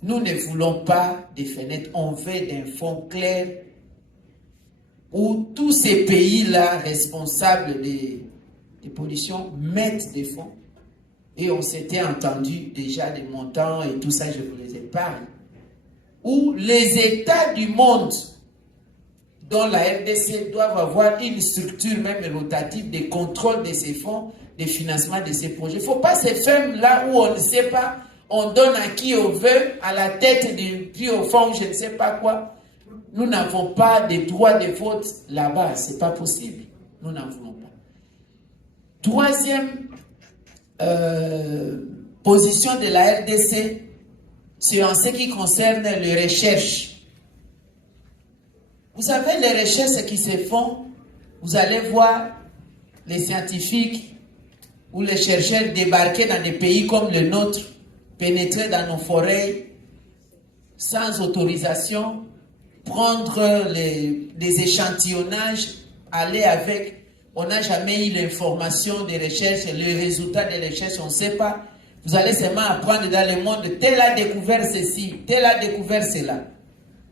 Nous ne voulons pas de fenêtres, on veut d'un fonds clair où tous ces pays-là responsables des pollutions mettent des fonds. Et on s'était entendu déjà des montants et tout ça, je vous les épargne. Où les États du monde, dont la RDC, doivent avoir une structure même rotative de contrôle de ces fonds, de financement de ces projets. Il ne faut pas se faire là où on ne sait pas, on donne à qui on veut, à la tête puis au fond, je ne sais pas quoi. Nous n'avons pas de droit de vote là-bas, ce n'est pas possible. Nous n'en voulons pas. Troisième position de la RDC, c'est en ce qui concerne les recherches. Vous savez, les recherches qui se font, vous allez voir les scientifiques ou les chercheurs débarquer dans des pays comme le nôtre, pénétrer dans nos forêts sans autorisation, prendre des échantillonnages, aller avec. On n'a jamais eu l'information des recherches, les résultats des recherches, on ne sait pas. Vous allez seulement apprendre dans le monde, tel a découvert ceci, tel a découvert cela.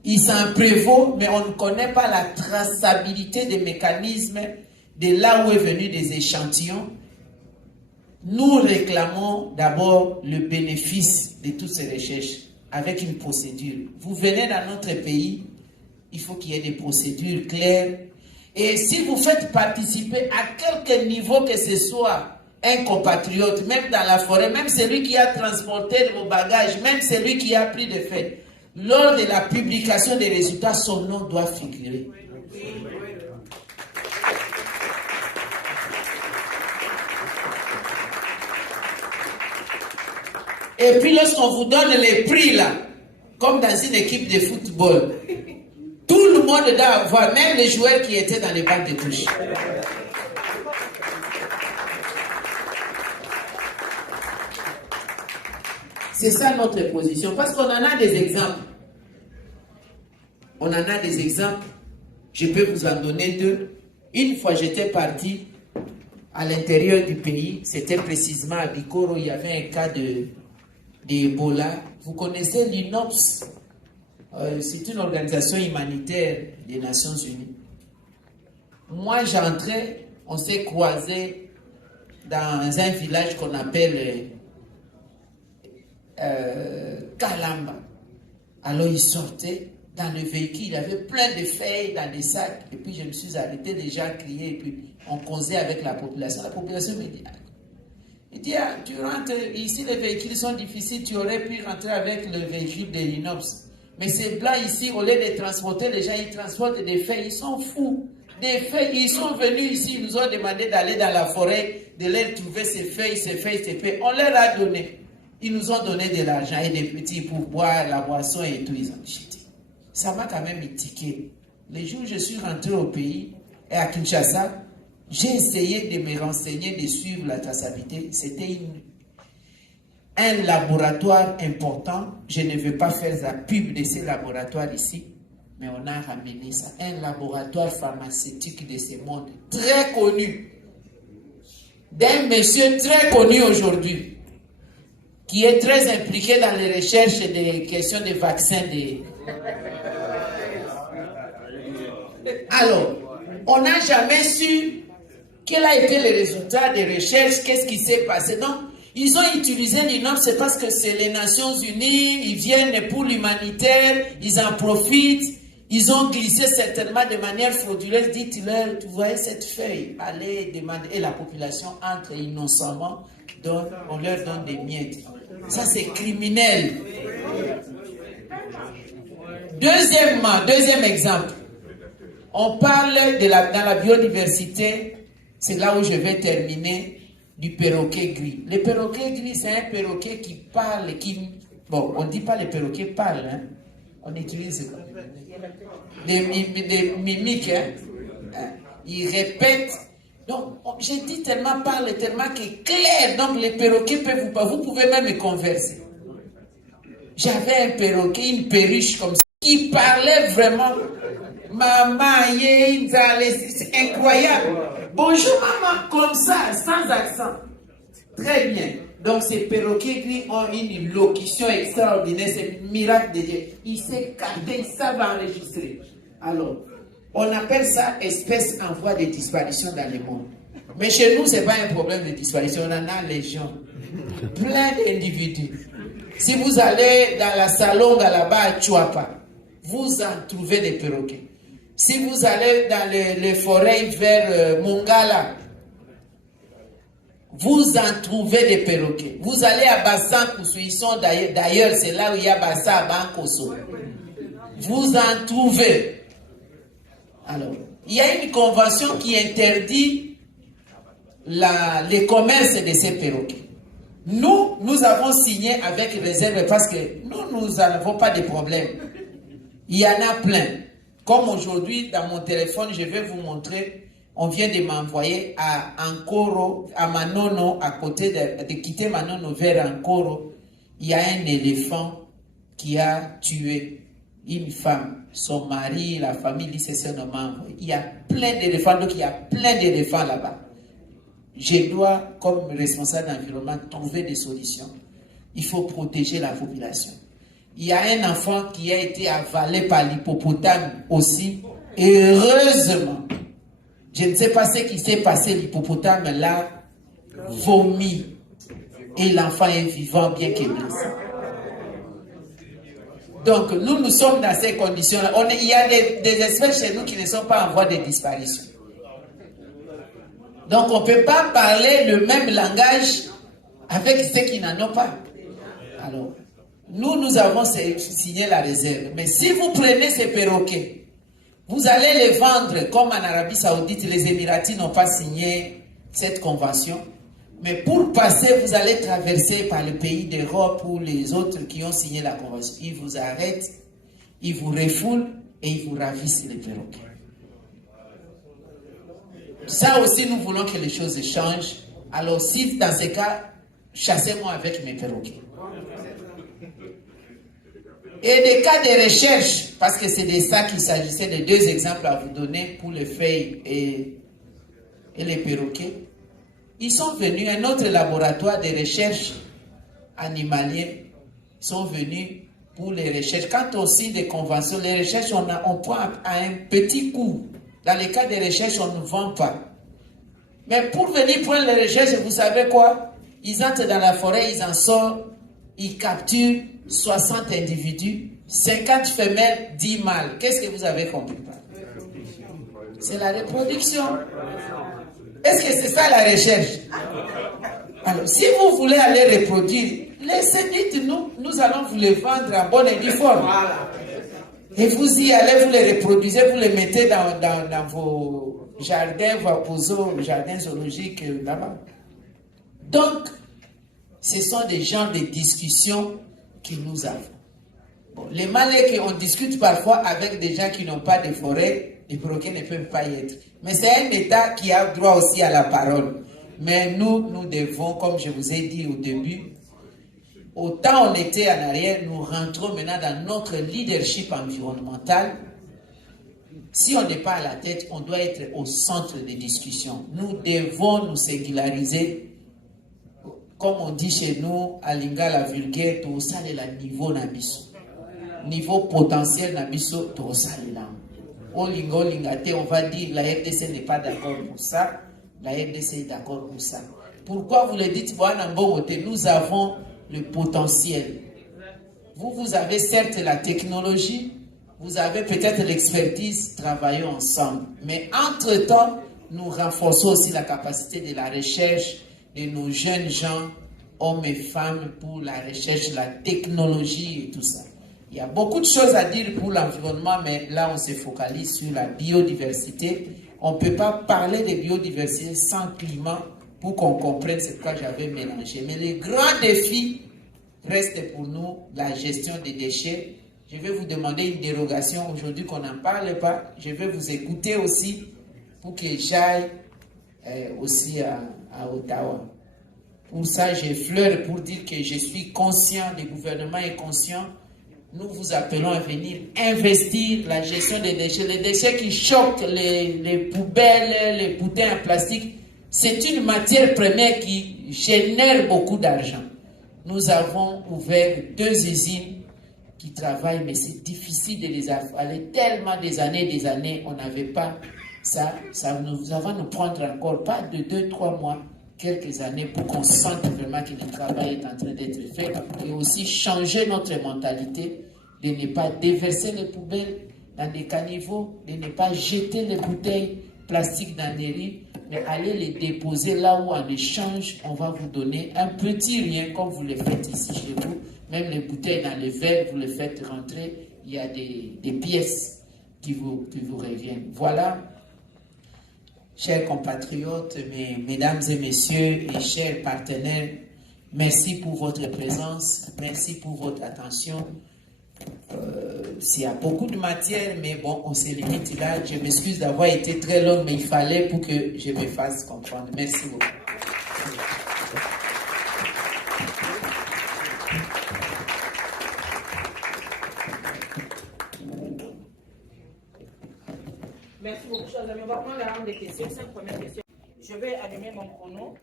Il s'en prévaut, mais on ne connaît pas la traçabilité des mécanismes de là où est venu des échantillons. Nous réclamons d'abord le bénéfice de toutes ces recherches avec une procédure. Vous venez dans notre pays, il faut qu'il y ait des procédures claires. Et si vous faites participer à quelque niveau que ce soit un compatriote, même dans la forêt, même celui qui a transporté vos bagages, même celui qui a pris des faits, lors de la publication des résultats, son nom doit figurer. Et puis lorsqu'on vous donne les prix là, comme dans une équipe de football, tout le monde doit avoir, même les joueurs qui étaient dans les bancs de touche. C'est ça notre position. Parce qu'on en a des exemples. On en a des exemples. Je peux vous en donner deux. Une fois, j'étais parti à l'intérieur du pays. C'était précisément à Bikoro. Il y avait un cas d'Ebola. Vous connaissez l'UNOPS. C'est une organisation humanitaire des Nations Unies. Moi, j'entrais, on s'est croisés dans un village qu'on appelle Kalamba. Alors, ils sortaient dans le véhicule, il y avait plein de feuilles dans des sacs. Et puis, je me suis arrêté, les gens criaient, et puis on causait avec la population. La population me dit, tu rentres, ici les véhicules sont difficiles, tu aurais pu rentrer avec le véhicule de l'INOPS. Mais ces blancs ici, au lieu de transporter les gens, ils transportent des feuilles, ils sont fous. Des feuilles, ils sont venus ici, ils nous ont demandé d'aller dans la forêt, de leur trouver ces feuilles. On leur a donné. Ils nous ont donné de l'argent et des petits pour boire la boisson et tout. Ils ont jeté. Ça m'a quand même étiqué. Les jours où je suis rentré au pays, et à Kinshasa, j'ai essayé de me renseigner, de suivre la traçabilité. C'était un laboratoire important. Je ne veux pas faire la pub de ces laboratoires ici, mais on a ramené ça. Un laboratoire pharmaceutique de ce monde, très connu, d'un monsieur très connu aujourd'hui, qui est très impliqué dans les recherches des questions de vaccins. Alors, on n'a jamais su quel a été le résultat des recherches, qu'est-ce qui s'est passé. Donc, ils ont utilisé l'UNOPS, c'est parce que c'est les Nations Unies, ils viennent pour l'humanitaire, ils en profitent, ils ont glissé certainement de manière frauduleuse. Dites-leur, vous voyez cette feuille, allez demander, et la population entre innocemment, donc on leur donne des miettes. Ça c'est criminel. Deuxième exemple, on parle dans la biodiversité, c'est là où je vais terminer, du perroquet gris. Le perroquet gris, c'est un perroquet qui parle, bon, on ne dit pas le perroquet parle, hein? On utilise des mimiques, hein? Il répète. Donc, j'ai dit tellement parle, tellement qu'il est clair. Donc, les perroquets peuvent vous pouvez même converser. J'avais un perroquet, une perruche comme ça, qui parlait vraiment. Maman, c'est incroyable. Bonjour maman, comme ça, sans accent. Très bien. Donc ces perroquets gris ont une locution extraordinaire, c'est un miracle de Dieu. Ils s'est gardé, ils savent enregistrer. Alors, on appelle ça espèce en voie de disparition dans le monde. Mais chez nous, ce n'est pas un problème de disparition, on en a légion. Plein d'individus. Si vous allez dans la Salonga là-bas à Chuapa, vous en trouvez des perroquets. Si vous allez dans les forêts vers Mongala, vous en trouvez des perroquets. Vous allez à Bassan-Koussou, ils sont d'ailleurs, c'est là où il y a Bassan à Bankoso. Vous en trouvez. Alors, il y a une convention qui interdit les commerces de ces perroquets. Nous avons signé avec réserve parce que nous n'avons pas de problème. Il y en a plein. Comme aujourd'hui, dans mon téléphone, je vais vous montrer, on vient de m'envoyer à Ankoro, à Manono, à côté de quitter Manono vers Ankoro, il y a un éléphant qui a tué une femme, son mari, la famille, c'est son nom. Il y a plein d'éléphants, donc il y a plein d'éléphants là-bas. Je dois, comme responsable d'environnement, trouver des solutions. Il faut protéger la population. Il y a un enfant qui a été avalé par l'hippopotame aussi. Heureusement, je ne sais pas ce qui s'est passé, l'hippopotame l'a vomi. Et l'enfant est vivant bien qu'il blessé. Donc, nous sommes dans ces conditions-là. Il y a des espèces chez nous qui ne sont pas en voie de disparition. Donc, on ne peut pas parler le même langage avec ceux qui n'en ont pas. Alors, nous avons signé la réserve. Mais si vous prenez ces perroquets, vous allez les vendre comme en Arabie Saoudite. Les Émiratis n'ont pas signé cette convention. Mais pour passer, vous allez traverser par les pays d'Europe ou les autres qui ont signé la convention. Ils vous arrêtent, ils vous refoulent et ils vous ravissent les perroquets. Ça aussi, nous voulons que les choses changent. Alors si dans ces cas, chassez-moi avec mes perroquets. Et des cas de recherche, parce que c'est de ça qu'il s'agissait, de 2 exemples à vous donner pour les feuilles et les perroquets. Ils sont venus, un autre laboratoire de recherche animalier sont venus pour les recherches. Quand on signe des conventions, les recherches, on prend à un petit coût. Dans les cas de recherche, on ne vend pas. Mais pour venir prendre les recherches, vous savez quoi? Ils entrent dans la forêt, ils en sortent, ils capturent 60 individus, 50 femelles, 10 mâles. Qu'est-ce que vous avez compris? C'est la reproduction. Est-ce que c'est ça la recherche? Alors, si vous voulez aller reproduire, dites-nous, nous allons vous les vendre en bonne et due forme. Et vous y allez, vous les reproduisez, vous les mettez dans vos jardins, vos jardins zoologiques là-bas. Donc, ce sont des genres de discussions que nous avons. Bon, les malais qu'on discute parfois avec des gens qui n'ont pas de forêt, les perroquets ne peuvent pas y être. Mais c'est un État qui a droit aussi à la parole. Mais nous devons, comme je vous ai dit au début, autant on était en arrière, nous rentrons maintenant dans notre leadership environnemental. Si on n'est pas à la tête, on doit être au centre des discussions. Nous devons nous singulariser. Comme on dit chez nous, à Lingala vulgaire, tout ça est le niveau nabiso. Niveau potentiel nabiso, tout ça est là. Au lingo lingate, on va dire la RDC n'est pas d'accord pour ça. La RDC est d'accord pour ça. Pourquoi vous le dites? Nous avons le potentiel. Vous avez certes la technologie, vous avez peut-être l'expertise, travaillons ensemble. Mais entre-temps, nous renforçons aussi la capacité de la recherche de nos jeunes gens, hommes et femmes, pour la recherche, la technologie et tout ça. Il y a beaucoup de choses à dire pour l'environnement, mais là, on se focalise sur la biodiversité. On ne peut pas parler de biodiversité sans climat pour qu'on comprenne ce que j'avais mélangé. Mais les grands défis restent pour nous la gestion des déchets. Je vais vous demander une dérogation aujourd'hui qu'on n'en parle pas. Je vais vous écouter aussi pour que j'aille aussi à Ottawa. Pour ça, j'effleure pour dire que je suis conscient, le gouvernement est conscient. Nous vous appelons à venir investir la gestion des déchets. Les déchets qui choquent les poubelles, les bouteilles en plastique, c'est une matière première qui génère beaucoup d'argent. Nous avons ouvert 2 usines qui travaillent, mais c'est difficile de les avaler. Tellement des années, on n'avait pas ça. Ça va nous prendre encore pas de 2-3 mois, quelques années pour qu'on sente vraiment que le travail est en train d'être fait et aussi changer notre mentalité de ne pas déverser les poubelles dans des caniveaux, de ne pas jeter les bouteilles plastiques dans les rues, mais aller les déposer là où en échange, on va vous donner un petit rien comme vous le faites ici chez vous. Même les bouteilles dans les verres, vous les faites rentrer, il y a des pièces qui vous reviennent. Voilà. Chers compatriotes, mesdames et messieurs et chers partenaires, merci pour votre présence, merci pour votre attention. S'il y a beaucoup de matière, mais bon, on se limite là. Je m'excuse d'avoir été très long, mais il fallait pour que je me fasse comprendre. Merci beaucoup. Merci beaucoup, chers amis. On va prendre la round des questions. 5 premières questions. Je vais allumer mon chrono.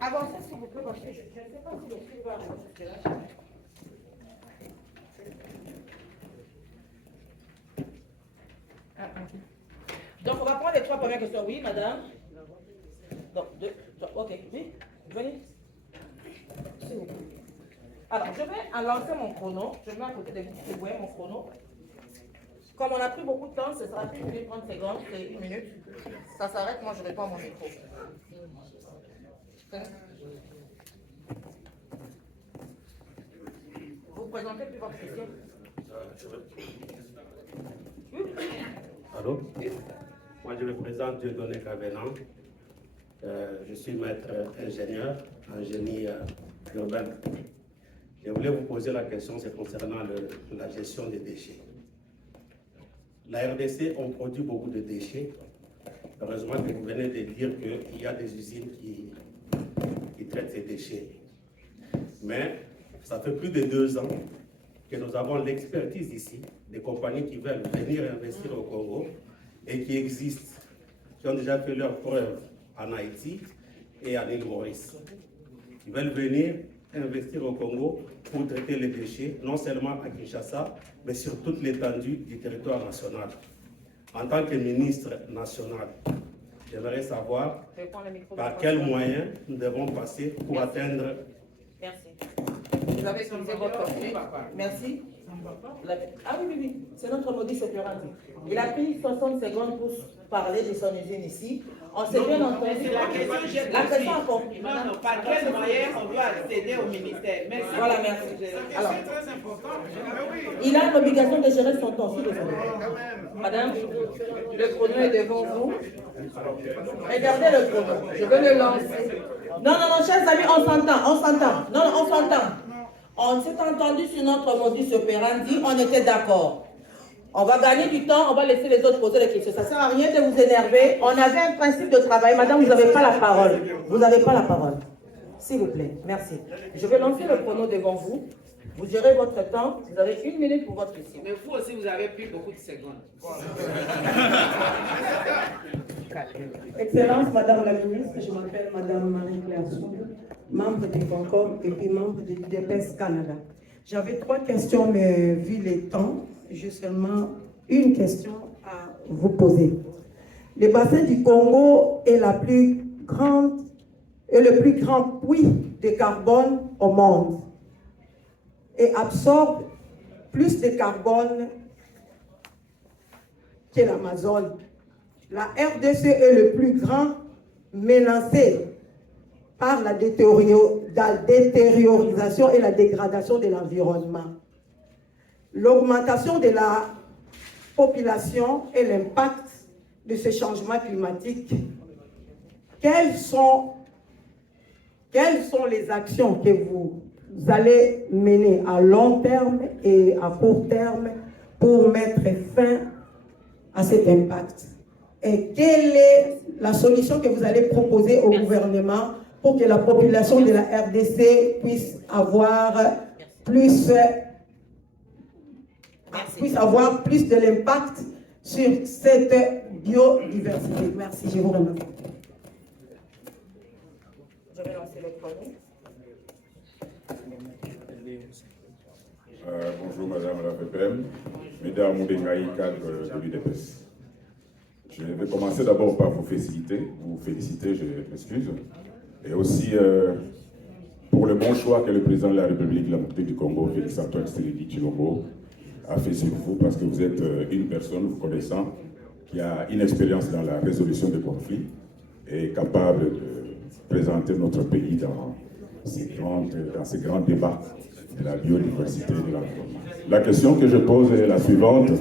Avancez, s'il vous plaît, parce que je ne sais pas si le fil va avancer là. Donc, on va prendre les 3 premières questions. Oui, madame. Donc, 2, ok, oui, venez. Alors, je vais lancer mon chrono. Je mets à côté de vous, vous voyez mon chrono. Comme on a pris beaucoup de temps, ce sera 1 minute 30 secondes, c'est 1 minute. Ça s'arrête, moi je réponds à mon micro. Vous présentez plus votre question. Allô? Moi je me présente Dieudonné Cavenant. Je suis maître ingénieur en génie urbain. Je voulais vous poser la question, c'est concernant la gestion des déchets. La RDC, on produit beaucoup de déchets. Heureusement que vous venez de dire qu'il y a des usines qui traitent ces déchets. Mais ça fait plus de 2 ans que nous avons l'expertise ici, des compagnies qui veulent venir investir au Congo et qui existent, qui ont déjà fait leurs preuves en Haïti et à l'île Maurice. Ils veulent venir investir au Congo pour traiter les déchets, non seulement à Kinshasa, mais sur toute l'étendue du territoire national. En tant que ministre national, j'aimerais savoir par quels moyens nous devons passer pour atteindre... Merci. Vous avez utilisé votre clé. Merci. Ah oui, c'est notre modiste opérandi. Il a pris 60 secondes pour parler de son usine ici. On s'est bien entendu. La question encore. Non, par quel moyen on doit accéder au ministère? Merci. Voilà, merci. Alors, il a l'obligation de gérer son temps. Madame, le chrono est devant vous. Regardez le chrono. Je vais le lancer. Non, chers amis, on s'entend. Non, on s'entend. On s'est entendu sur notre modus operandi, on était d'accord. On va gagner du temps, on va laisser les autres poser les questions. Ça ne sert à rien de vous énerver. On avait un principe de travail. Madame, vous n'avez pas la parole. Vous n'avez pas la parole. S'il vous plaît, merci. Je vais lancer le chrono devant vous. Vous gérez votre temps. Vous avez 1 minute pour votre question. Mais vous aussi, vous avez pris beaucoup de secondes. Excellence, Madame la Ministre, je m'appelle Madame Marie-Claire Soud, membre du Concorde et puis membre de l'UDPS Canada. J'avais 3 questions, mais vu les temps, j'ai seulement une question à vous poser. Le bassin du Congo est le plus grand puits de carbone au monde et absorbe plus de carbone que l'Amazone. La RDC est le plus grand menacé par la détériorisation et la dégradation de l'environnement. L'augmentation de la population et l'impact de ce changement climatique. Quelles sont les actions que vous allez mener à long terme et à court terme pour mettre fin à cet impact? Et quelle est la solution que vous allez proposer au gouvernement pour que la population de la RDC puisse avoir plus de l'impact sur cette biodiversité? Merci, je vous remercie. Je vais lancer le chrono. Bonjour Madame la VPM, Mesdames Moudengaï, cadre de l'UDPS. Je vais commencer d'abord par vous féliciter, je m'excuse, et aussi pour le bon choix que le président de la République de la République du Congo, Félix Antoine Tshisekedi Tshilombo, a fait sur vous, parce que vous êtes une personne, vous connaissant, qui a une expérience dans la résolution des conflits et capable de présenter notre pays dans ces grands débats de la biodiversité et de l'environnement. La question que je pose est la suivante.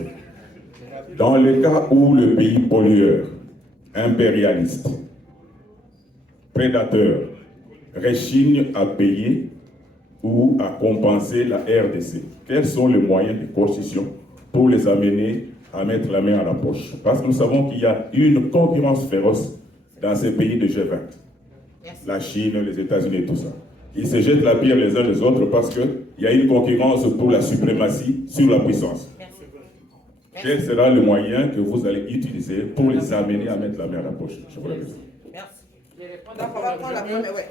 Dans le cas où le pays pollueur, impérialiste, prédateur, rechigne à payer ou à compenser la RDC, quels sont les moyens de coercition pour les amener à mettre la main à la poche? Parce que nous savons qu'il y a une concurrence féroce dans ces pays de G20. La Chine, les États-Unis et tout ça. Ils se jettent la pierre les uns les autres parce qu'il y a une concurrence pour la suprématie sur la puissance. Quel sera le moyen que vous allez utiliser pour les amener à mettre la main à la poche? Je vous remercie. Merci. Donc, on va prendre la première, ouais.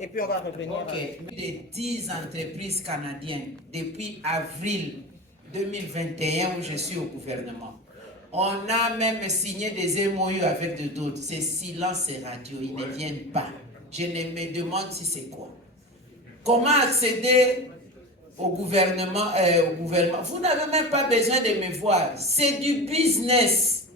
Et puis on va revenir. Ok, plus de 10 entreprises canadiennes depuis avril 2021 où je suis au gouvernement. On a même signé des MOU avec d'autres. C'est silence et radio, ils ne viennent pas. Je ne me demande si c'est quoi. Comment accéder au gouvernement, Vous n'avez même pas besoin de me voir. C'est du business.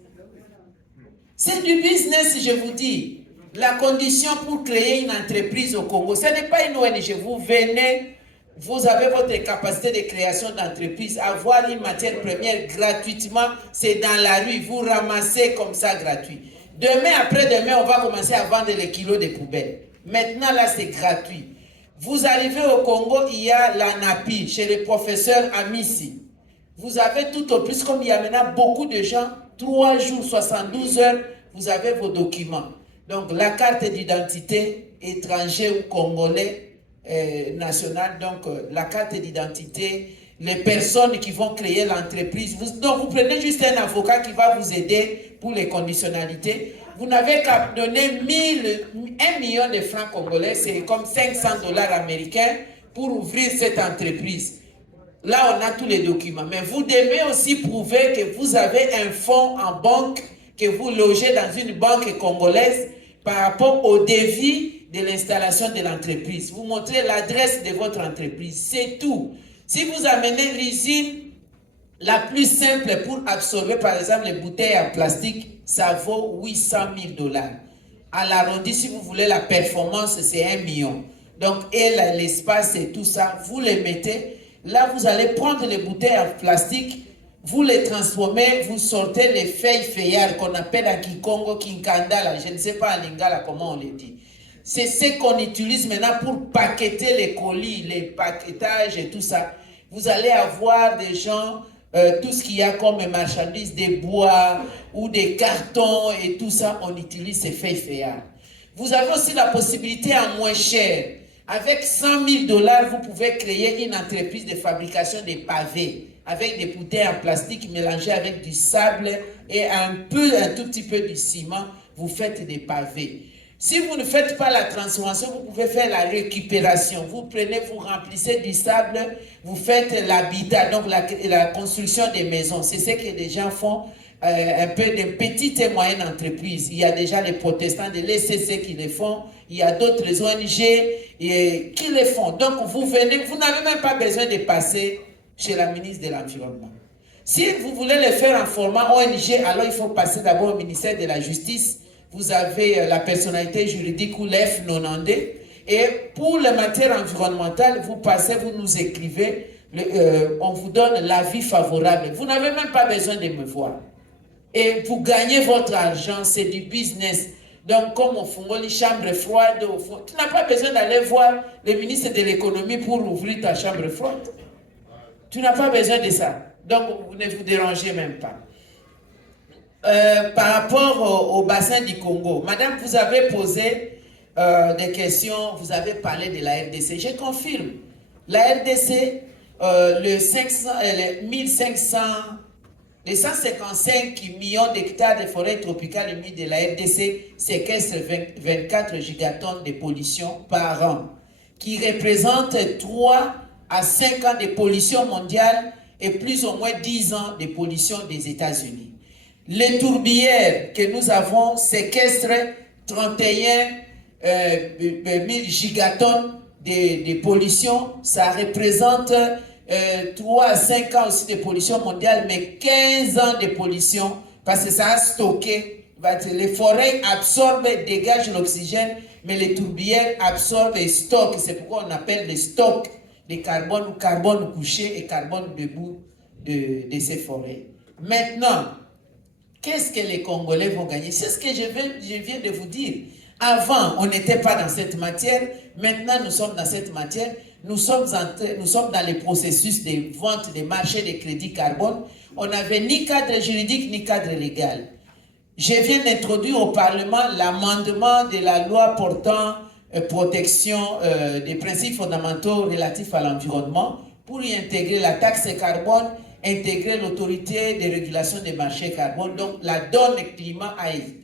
C'est du business, je vous dis. La condition pour créer une entreprise au Congo, ce n'est pas une ONG. Vous venez, vous avez votre capacité de création d'entreprise. Avoir une matière première gratuitement, c'est dans la rue. Vous ramassez comme ça gratuit. Demain, après-demain, on va commencer à vendre les kilos de poubelles. Maintenant, là, c'est gratuit. Vous arrivez au Congo, il y a la NAPI, chez le professeur Amissi. Vous avez tout au plus, comme il y a maintenant beaucoup de gens, 3 jours, 72 heures, vous avez vos documents. Donc, la carte d'identité étranger ou congolais national, donc la carte d'identité, les personnes qui vont créer l'entreprise. Donc, vous prenez juste un avocat qui va vous aider pour les conditionnalités. Vous n'avez qu'à donner 1 million de francs congolais, c'est comme 500 $ américains pour ouvrir cette entreprise. Là, on a tous les documents. Mais vous devez aussi prouver que vous avez un fonds en banque, que vous logez dans une banque congolaise par rapport au devis de l'installation de l'entreprise. Vous montrez l'adresse de votre entreprise. C'est tout. Si vous amenez l'usine la plus simple pour absorber, par exemple, les bouteilles en plastique, ça vaut 800 000 $. À l'arrondi, si vous voulez la performance, c'est 1 million. Donc, et l'espace et tout ça, vous les mettez. Là, vous allez prendre les bouteilles en plastique, vous les transformez, vous sortez les feuilles feuillardes qu'on appelle à Kikongo, Kinkandala, je ne sais pas en lingala comment on les dit. C'est ce qu'on utilise maintenant pour paqueter les colis, les paquetages et tout ça. Vous allez avoir des gens, tout ce qu'il y a comme marchandises, des bois ou des cartons et tout ça, on utilise ces feuilles feuillardes. Vous avez aussi la possibilité à moins cher. Avec 100 000 $, vous pouvez créer une entreprise de fabrication de pavés avec des bouteilles en plastique mélangées avec du sable et un tout petit peu de ciment. Vous faites des pavés. Si vous ne faites pas la transformation, vous pouvez faire la récupération. Vous prenez, vous remplissez du sable, vous faites l'habitat, donc la construction des maisons. C'est ce que les gens font. Un peu de petites et moyennes entreprises. Il y a déjà les protestants de l'ECC qui les font. Il y a d'autres ONG qui les font. Donc, vous venez, vous n'avez même pas besoin de passer chez la ministre de l'Environnement. Si vous voulez le faire en format ONG, alors il faut passer d'abord au ministère de la Justice. Vous avez la personnalité juridique ou l'F90. Et pour les matières environnementales, vous passez, vous nous écrivez, on vous donne l'avis favorable. Vous n'avez même pas besoin de me voir. Et vous gagnez votre argent, c'est du business. Donc, comme au Fongoli, chambre froide, tu n'as pas besoin d'aller voir le ministre de l'économie pour ouvrir ta chambre froide. Tu n'as pas besoin de ça. Donc, vous ne vous dérangez même pas. Par rapport au bassin du Congo, madame, vous avez posé des questions, vous avez parlé de la RDC. Je confirme. La RDC, les 155 millions d'hectares de forêts tropicales humides de la RDC séquestrent 24 gigatonnes de pollution par an, qui représentent 3 à 5 ans de pollution mondiale et plus ou moins 10 ans de pollution des États-Unis. Les tourbières que nous avons séquestrent 31 000 gigatonnes de pollution. Ça représente 3 à 5 ans aussi de pollution mondiale, mais 15 ans de pollution, parce que ça a stocké. Les forêts absorbent, dégagent l'oxygène, mais les tourbières absorbent et stockent. C'est pourquoi on appelle les stocks de carbone ou carbone couché et carbone debout de ces forêts. Maintenant, qu'est-ce que les Congolais vont gagner? C'est ce que je viens de vous dire. Avant, on n'était pas dans cette matière. Maintenant, nous sommes dans cette matière. Nous sommes dans les processus de vente des marchés de crédit carbone. On n'avait ni cadre juridique ni cadre légal. Je viens d'introduire au Parlement l'amendement de la loi portant protection des principes fondamentaux relatifs à l'environnement pour y intégrer la taxe carbone, intégrer l'autorité de régulation des marchés carbone. Donc, la donne climat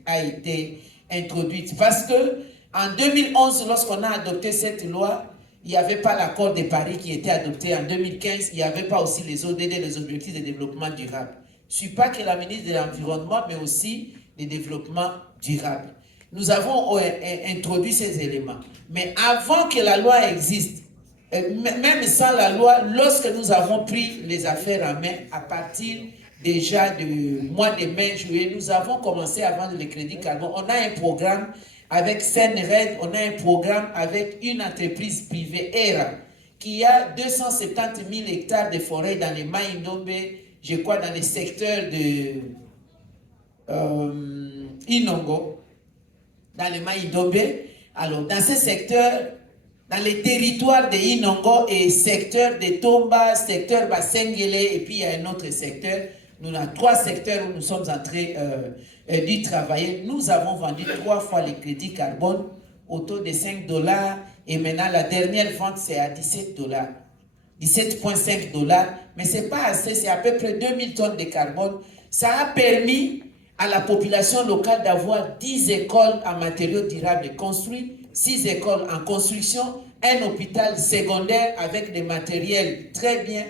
a été introduite. Parce que en 2011, lorsqu'on a adopté cette loi, il n'y avait pas l'accord de Paris qui était adopté en 2015. Il n'y avait pas aussi les ODD, les objectifs de développement durable. Je ne suis pas que la ministre de l'Environnement, mais aussi des développements durables. Nous avons introduit ces éléments. Mais avant que la loi existe, même sans la loi, lorsque nous avons pris les affaires en main, à partir déjà du mois de mai, juillet, nous avons commencé à vendre les crédits carbone. On a un programme avec Senred, on a un programme avec une entreprise privée, ERA, qui a 270 000 hectares de forêt dans les Maïndombe, je crois dans les secteurs de Inongo, dans les Maïndombe. Alors, dans ces secteurs, dans les territoires de Inongo et secteur de Tomba, secteur Bassengele, et puis il y a un autre secteur. Nous avons 3 secteurs où nous sommes en train d'y travailler. Nous avons vendu 3 fois les crédits carbone autour de $5. Et maintenant, la dernière vente, c'est à $17. $17,5. mais ce n'est pas assez, c'est à peu près 2000 tonnes de carbone. Ça a permis à la population locale d'avoir 10 écoles en matériaux durables construits, 6 écoles en construction, un hôpital secondaire avec des matériels très bien,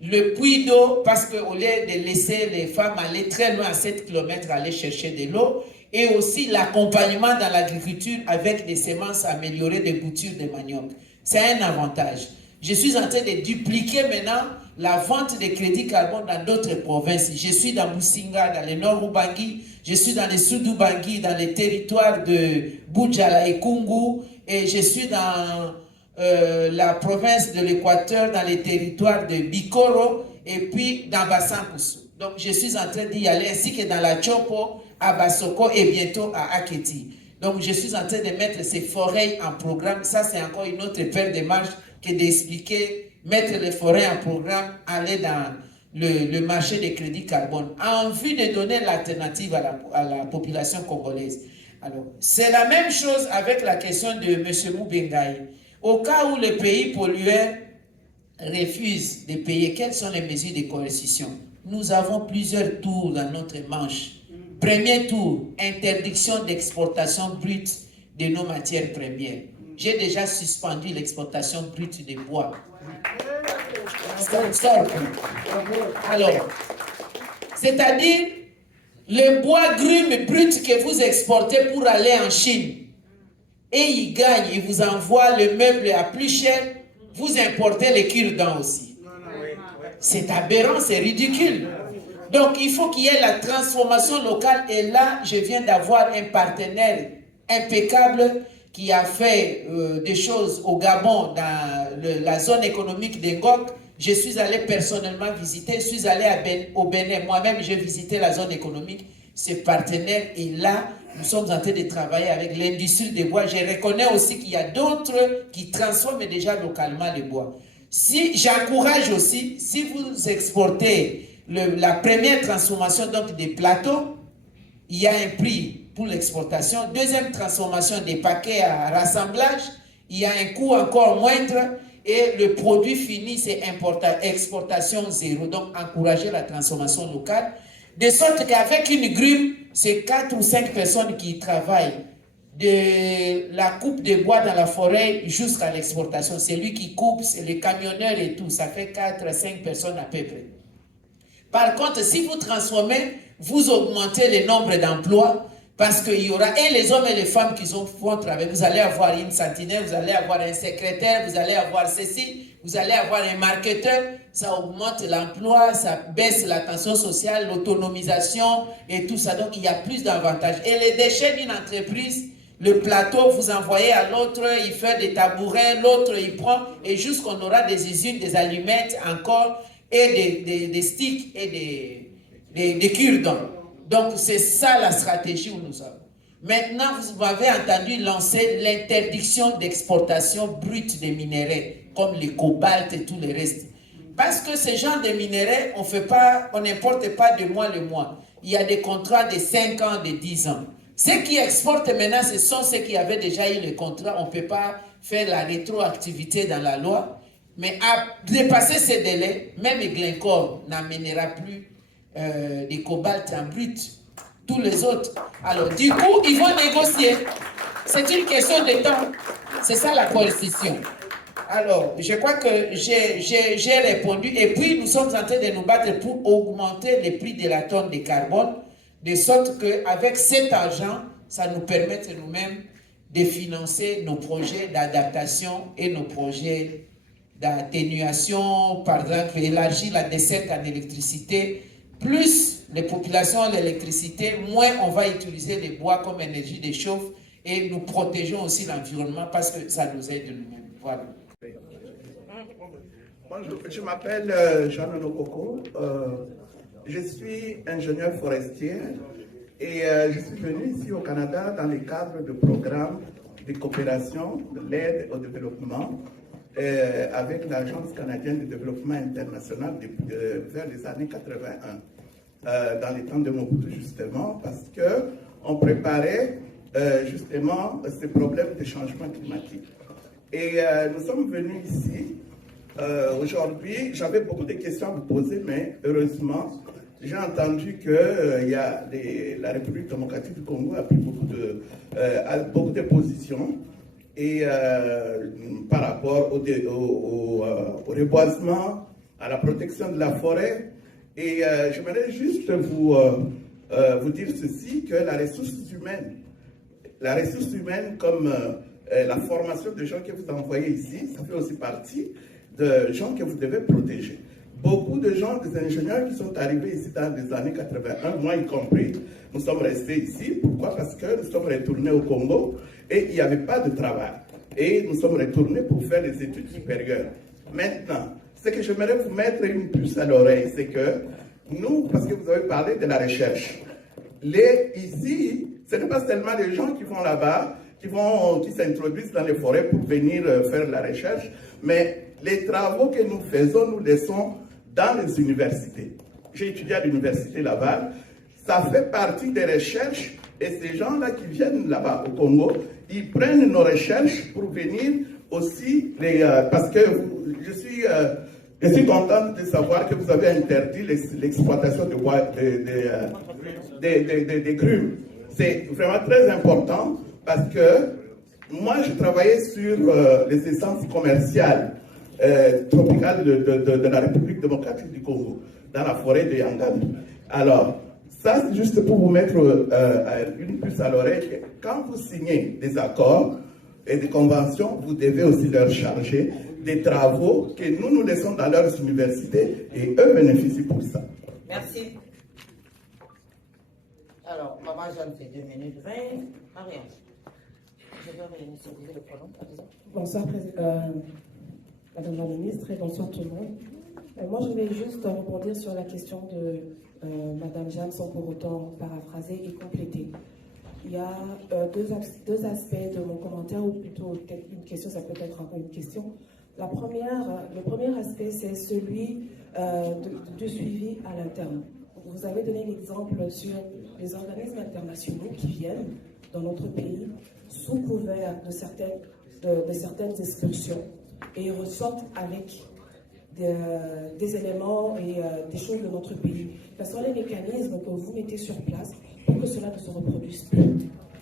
le puits d'eau, parce qu'au lieu de laisser les femmes aller très loin à 7 km aller chercher de l'eau, et aussi l'accompagnement dans l'agriculture avec des semences améliorées de boutures de manioc. C'est un avantage. Je suis en train de dupliquer maintenant la vente de crédits carbone dans d'autres provinces. Je suis dans Musinga, dans le nord Ubangi, je suis dans le sud Ubangi, dans les territoires de Boudjala et Kungu, et je suis dans la province de l'Équateur, dans les territoires de Bikoro, et puis dans Bassankusu. Donc je suis en train d'y aller, ainsi que dans la Chopo, à Basoko et bientôt à Aketi. Donc je suis en train de mettre ces forêts en programme. Ça, c'est encore une autre paire de marches que d'expliquer, mettre les forêts en programme, aller dans le marché des crédits carbone, en vue de donner l'alternative à la population congolaise. Alors, c'est la même chose avec la question de M. Moubengaï. Au cas où le pays pollueur refuse de payer, quelles sont les mesures de coercition? Nous avons plusieurs tours dans notre manche. Premier tour, interdiction d'exportation brute de nos matières premières. J'ai déjà suspendu l'exportation brute de bois. Alors, c'est-à-dire le bois grume brut que vous exportez pour aller en Chine, et ils gagnent, ils vous envoient le meuble à plus cher, vous importez les cure-dents aussi. C'est aberrant, c'est ridicule. Donc, il faut qu'il y ait la transformation locale. Et là, je viens d'avoir un partenaire impeccable qui a fait des choses au Gabon, dans la zone économique d'Engok. Je suis allé personnellement visiter, je suis allé au Bénin. Moi-même, j'ai visité la zone économique. Ce partenaire est là. Nous sommes en train de travailler avec l'industrie des bois. Je reconnais aussi qu'il y a d'autres qui transforment déjà localement le bois. Si j'encourage aussi, si vous exportez la première transformation donc des plateaux, il y a un prix pour l'exportation. Deuxième transformation des paquets à rassemblage, il y a un coût encore moindre et le produit fini c'est exportation zéro. Donc encourager la transformation locale, de sorte qu'avec une grume, c'est 4 ou 5 personnes qui travaillent de la coupe de bois dans la forêt jusqu'à l'exportation. C'est lui qui coupe, c'est les camionneurs et tout. Ça fait 4 à 5 personnes à peu près. Par contre, si vous transformez, vous augmentez le nombre d'emplois parce qu'il y aura et les hommes et les femmes qui vont travailler. Vous allez avoir une sentinelle, vous allez avoir un secrétaire, vous allez avoir ceci, vous allez avoir un marketeur. Ça augmente l'emploi, ça baisse la tension sociale, l'autonomisation et tout ça. Donc, il y a plus d'avantages. Et les déchets d'une entreprise, le plateau, vous envoyez à l'autre, il fait des tabourets, l'autre il prend, et jusqu'on aura des usines, des allumettes encore, et des sticks et des cure-dents. Donc c'est ça la stratégie où nous sommes. Maintenant, vous m'avez entendu lancer l'interdiction d'exportation brute des minéraux, comme le cobalt et tout le reste. Parce que ce genre de minéraux, on n'importe pas de mois le mois. Il y a des contrats de 5 ans, de 10 ans. Ceux qui exportent maintenant, ce sont ceux qui avaient déjà eu le contrat. On ne peut pas faire la rétroactivité dans la loi. Mais à dépasser ces délais, même Glencore n'amènera plus des cobalt en brut. Tous les autres. Alors, du coup, ils vont négocier. C'est une question de temps. C'est ça la coercition. Alors, je crois que j'ai répondu. Et puis, nous sommes en train de nous battre pour augmenter les prix de la tonne de carbone, de sorte qu'avec cet argent, ça nous permette nous-mêmes de financer nos projets d'adaptation et nos projets d'atténuation, par exemple, élargir la desserte en électricité. Plus les populations ont l'électricité, moins on va utiliser les bois comme énergie de chauffe et nous protégeons aussi l'environnement parce que ça nous aide nous-mêmes. Voilà. Bonjour, je m'appelle Jean Nokoko. Je suis ingénieur forestier et je suis venu ici au Canada dans le cadre de programmes de coopération, de l'aide au développement avec l'Agence canadienne de développement international vers les années 81, dans les temps de Mobutu justement, parce qu'on préparait justement ces problèmes de changement climatique. Et nous sommes venus ici Aujourd'hui, j'avais beaucoup de questions à vous poser, mais heureusement, j'ai entendu que la République démocratique du Congo a pris beaucoup de positions et, par rapport au reboisement, à la protection de la forêt. Et j'aimerais juste vous dire ceci, que la ressource humaine comme la formation des gens que vous envoyez ici, ça fait aussi partie de gens que vous devez protéger. Beaucoup de gens, des ingénieurs qui sont arrivés ici dans les années 81, moi y compris, nous sommes restés ici. Pourquoi? Parce que nous sommes retournés au Congo et il n'y avait pas de travail. Et nous sommes retournés pour faire des études supérieures. Maintenant, ce que j'aimerais vous mettre une puce à l'oreille, c'est que nous, parce que vous avez parlé de la recherche, ici, ce n'est pas seulement les gens qui vont là-bas, qui s'introduisent dans les forêts pour venir faire la recherche, mais les travaux que nous faisons, nous laissons dans les universités. J'ai étudié à l'université Laval, ça fait partie des recherches, et ces gens-là qui viennent là-bas au Congo, ils prennent nos recherches pour venir aussi, parce que je suis content de savoir que vous avez interdit l'exploitation des grumes. C'est vraiment très important parce que moi, je travaillais sur les essences commerciales tropicales de la République démocratique du Congo, dans la forêt de Yangami. Alors, ça, c'est juste pour vous mettre une puce à l'oreille. Quand vous signez des accords et des conventions, vous devez aussi leur charger des travaux que nous laissons dans leurs universités et eux bénéficient pour ça. Merci. Alors, Maman Jeanne fait 2 minutes 20. Marianne, je vais réinitialiser le pronom, par exemple. Bonsoir, Madame la Ministre, et bonsoir tout le monde. Moi, je vais juste rebondir sur la question de Madame Jeanne, sans pour autant paraphraser et compléter. Il y a deux aspects de mon commentaire, ou plutôt une question, ça peut être un peu une question. Le premier aspect, c'est celui du suivi à l'interne. Vous avez donné l'exemple sur les organismes internationaux qui viennent dans notre pays sous couvert de certaines excursions et ils ressortent avec des éléments et des choses de notre pays. Quels sont les mécanismes que vous mettez sur place pour que cela ne se reproduise plus?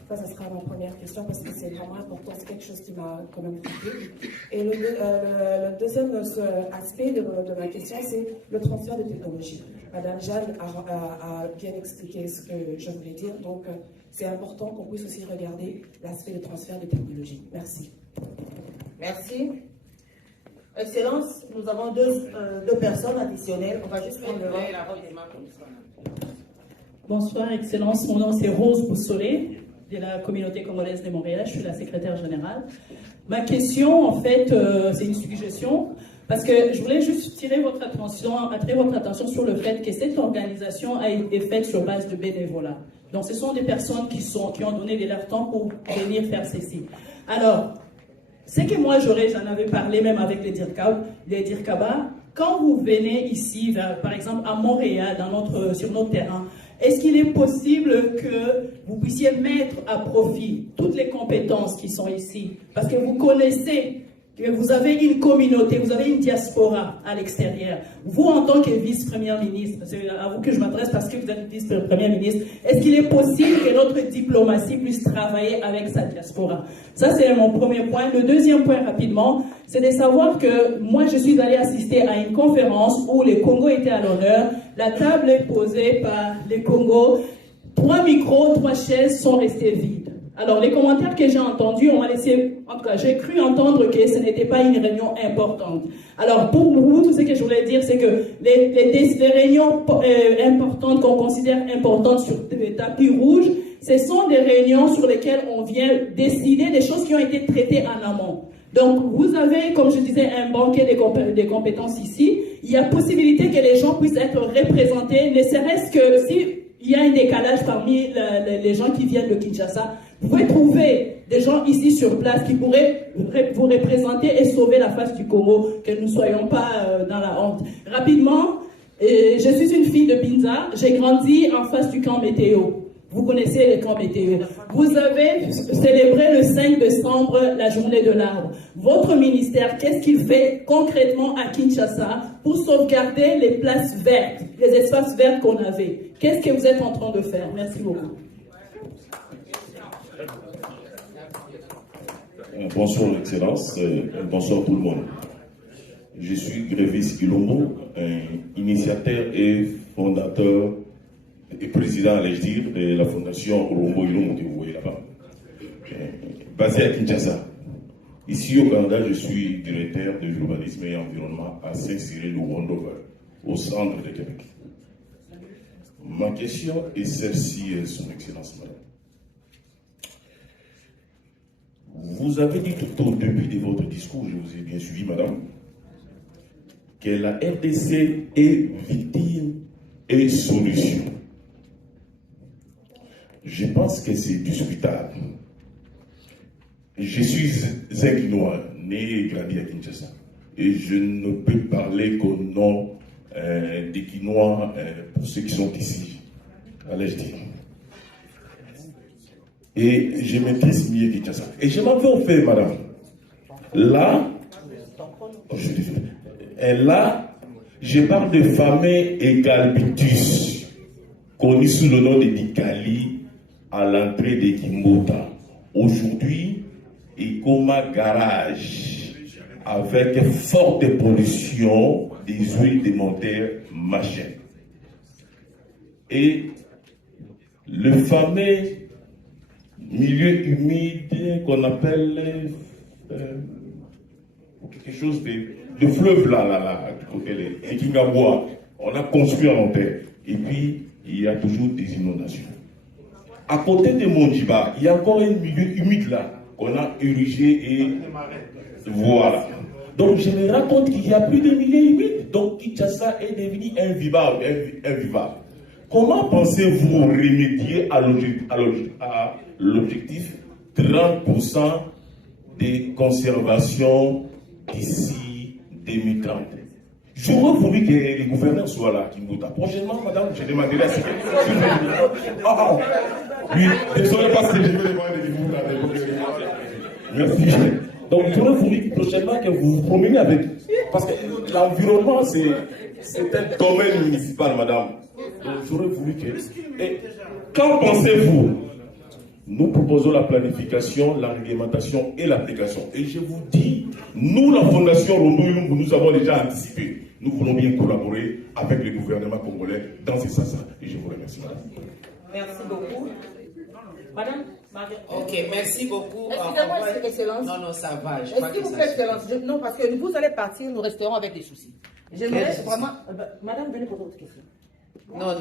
Ça sera ma première question parce que c'est vraiment important, c'est quelque chose qui m'a quand même frappé. Et le deuxième aspect de ma question, c'est le transfert de technologie. Madame Jeanne a bien expliqué ce que je voulais dire, donc c'est important qu'on puisse aussi regarder l'aspect de transfert de technologie. Merci. Merci. Excellence, nous avons deux personnes additionnelles. On va juste prendre le la robe des mains comme ça. Bonsoir, Excellence. Mon nom, c'est Rose Boussolé, de la communauté congolaise de Montréal. Je suis la secrétaire générale. Ma question, en fait, c'est une suggestion, parce que je voulais juste attirer votre attention sur le fait que cette organisation a été faite sur base de bénévolat. Donc, ce sont des personnes qui ont donné de leur temps pour venir faire ceci. Alors, ce que moi j'en avais parlé même avec les Dirkaba, quand vous venez ici, par exemple à Montréal, sur notre terrain, est-ce qu'il est possible que vous puissiez mettre à profit toutes les compétences qui sont ici? Parce que vous connaissez que vous avez une communauté, vous avez une diaspora à l'extérieur. Vous, en tant que vice-première ministre, c'est à vous que je m'adresse parce que vous êtes vice-première ministre, est-ce qu'il est possible que notre diplomatie puisse travailler avec sa diaspora? Ça, c'est mon premier point. Le deuxième point, rapidement, c'est de savoir que moi, je suis allée assister à une conférence où les Congos étaient à l'honneur. La table est posée par les Congos. 3 micros, 3 chaises sont restées vides. Alors, les commentaires que j'ai entendus, on m'a laissé, en tout cas, j'ai cru entendre que ce n'était pas une réunion importante. Alors, pour vous, tout ce que je voulais dire, c'est que les réunions importantes qu'on considère importantes sur le tapis rouge, ce sont des réunions sur lesquelles on vient décider des choses qui ont été traitées en amont. Donc, vous avez, comme je disais, un banquet des compétences ici. Il y a possibilité que les gens puissent être représentés, ne serait-ce que s'il y a un décalage parmi les gens qui viennent de Kinshasa. Vous pouvez trouver des gens ici sur place qui pourraient vous représenter et sauver la face du Congo, que nous ne soyons pas dans la honte. Rapidement, je suis une fille de Binza. J'ai grandi en face du camp Météo. Vous connaissez les camps météo. Vous avez célébré le 5 décembre la journée de l'arbre. Votre ministère, qu'est-ce qu'il fait concrètement à Kinshasa pour sauvegarder les places vertes, les espaces verts qu'on avait? Qu'est-ce que vous êtes en train de faire? Merci beaucoup. Bonsoir, Excellence. Bonsoir tout le monde. Je suis Grévis Ilombo, initiateur et fondateur et président, allais-je dire, de la fondation Rombo Ilombo que vous voyez là-bas, basée à Kinshasa. Ici au Canada, je suis directeur de l'urbanisme et environnement à Saint-Cyril-Wandover, au centre de Québec. Ma question est celle-ci, Son Excellence, Madame. Vous avez dit tout au début de votre discours, je vous ai bien suivi, Madame, que la RDC est victime et solution. Je pense que c'est discutable. Je suis un Guinois, né et grandi à Kinshasa. Et je ne peux parler qu'au nom des Guinois pour ceux qui sont ici, allais-je dire. Et je maîtrise mieux Kinshasa. Et je m'en vais au fait, madame. Là, je parle de fameux Egalbitus, connu sous le nom de Dikali, à l'entrée de Kimbota. Aujourd'hui, il comme un garage avec forte pollution des huiles de moteur machin. Et le fameux milieu humide qu'on appelle quelque chose de fleuve là, du côté de Kingaboua, on a construit en terre. Et puis, il y a toujours des inondations. À côté de Monjiba, il y a encore un milieu humide là qu'on a érigé et voilà. Donc je me rends compte qu'il y a plus de milieu humide. Donc Kinshasa est devenu invivable. Comment pensez-vous remédier à l'objectif 30% de conservation d'ici 2030? J'aurais voulu que les gouverneurs soient là, Kimbouta. Prochainement, madame, je demanderai à ce que... Oui, désolé parce que je veux demander des Kimbouta. Merci. Donc, j'aurais voulu prochainement que vous vous promeniez avec... Parce que l'environnement, c'est un domaine municipal, madame. Donc, j'aurais voulu que... Et qu'en pensez-vous? Nous proposons la planification, la réglementation et l'application. Et je vous dis, nous, la Fondation Rombo Ilombo, nous avons déjà anticipé. Nous voulons bien collaborer avec le gouvernement congolais dans ce sens. Et je vous remercie, madame. Merci beaucoup. Madame Ok, merci beaucoup. Excusez-moi, Excellence. Non, ça va. Est-ce que vous plaît, Excellence? Non, parce que vous allez partir, nous resterons avec des soucis. J'aimerais vraiment... Madame, venez pour votre question. Non.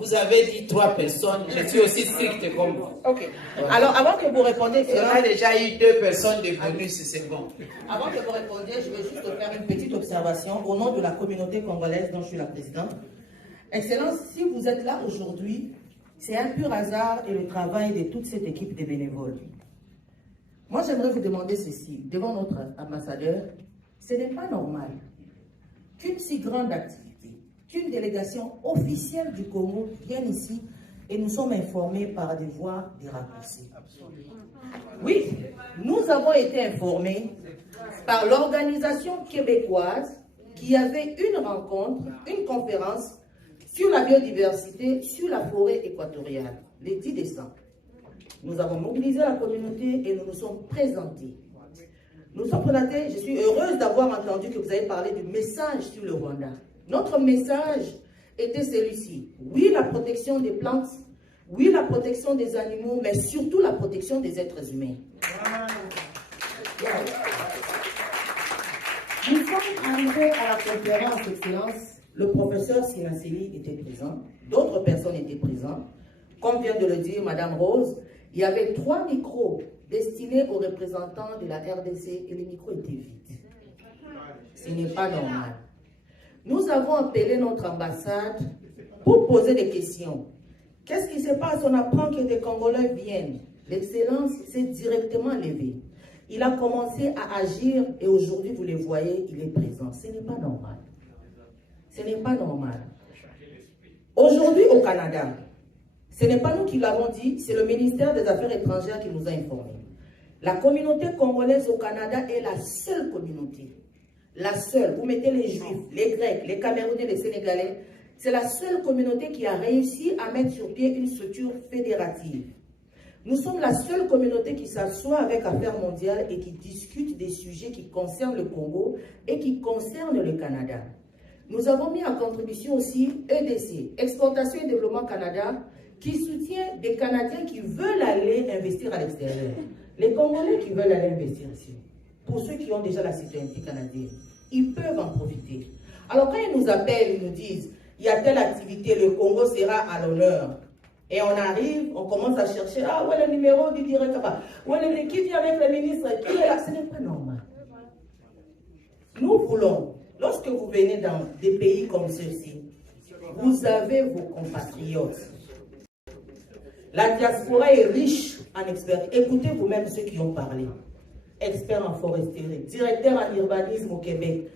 Vous avez dit 3 personnes. Je suis aussi stricte comme vous. Ok. Alors, avant que vous répondiez... On a déjà eu 2 personnes de bonus, c'est bon. Avant que vous répondiez, je vais juste faire une petite observation au nom de la communauté congolaise dont je suis la présidente. Excellence, si vous êtes là aujourd'hui, c'est un pur hasard et le travail de toute cette équipe de bénévoles. Moi, j'aimerais vous demander ceci, devant notre ambassadeur. Ce n'est pas normal qu'une si grande activité, qu'une délégation officielle du Congo vienne ici et nous sommes informés par des voies des raccourcis. Oui, nous avons été informés par l'organisation québécoise qui avait une rencontre, une conférence sur la biodiversité, sur la forêt équatoriale, le 10 décembre. Nous avons mobilisé la communauté et nous nous sommes présentés. Nous sommes présentés, je suis heureuse d'avoir entendu que vous avez parlé du message sur le Rwanda. Notre message était celui-ci. Oui, la protection des plantes, oui, la protection des animaux, mais surtout la protection des êtres humains. Nous sommes arrivés à la conférence d'excellence. Le professeur Sinasili était présent, d'autres personnes étaient présentes. Comme vient de le dire Madame Rose, il y avait 3 micros destinés aux représentants de la RDC et les micros étaient vides. Ce n'est pas normal. Nous avons appelé notre ambassade pour poser des questions. Qu'est-ce qui se passe? On apprend que des Congolais viennent. L'excellence s'est directement levée. Il a commencé à agir et aujourd'hui, vous le voyez, il est présent. Ce n'est pas normal. Ce n'est pas normal. Aujourd'hui, au Canada, Ce n'est pas nous qui l'avons dit, c'est le ministère des Affaires étrangères qui nous a informés. La communauté congolaise au Canada est la seule communauté. La seule. Vous mettez les Juifs, les Grecs, les Camerounais, les Sénégalais. C'est la seule communauté qui a réussi à mettre sur pied une structure fédérative. Nous sommes la seule communauté qui s'assoit avec Affaires mondiales et qui discute des sujets qui concernent le Congo et qui concernent le Canada. Nous avons mis en contribution aussi EDC, Exportation et Développement Canada, qui soutient des Canadiens qui veulent aller investir à l'extérieur. Les Congolais qui veulent aller investir ici. Pour ceux qui ont déjà la citoyenneté canadienne, ils peuvent en profiter. Alors quand ils nous appellent, ils nous disent, il y a telle activité, le Congo sera à l'honneur. Et on arrive, on commence à chercher, ah, où est le numéro du directeur, où est qui vient avec le ministre, qui est là, ce n'est pas normal. Nous voulons, lorsque vous venez dans des pays comme ceux-ci, vous avez vos compatriotes. La diaspora est riche en experts. Écoutez vous-même ceux qui ont parlé. Experts en foresterie, directeur en urbanisme au Québec.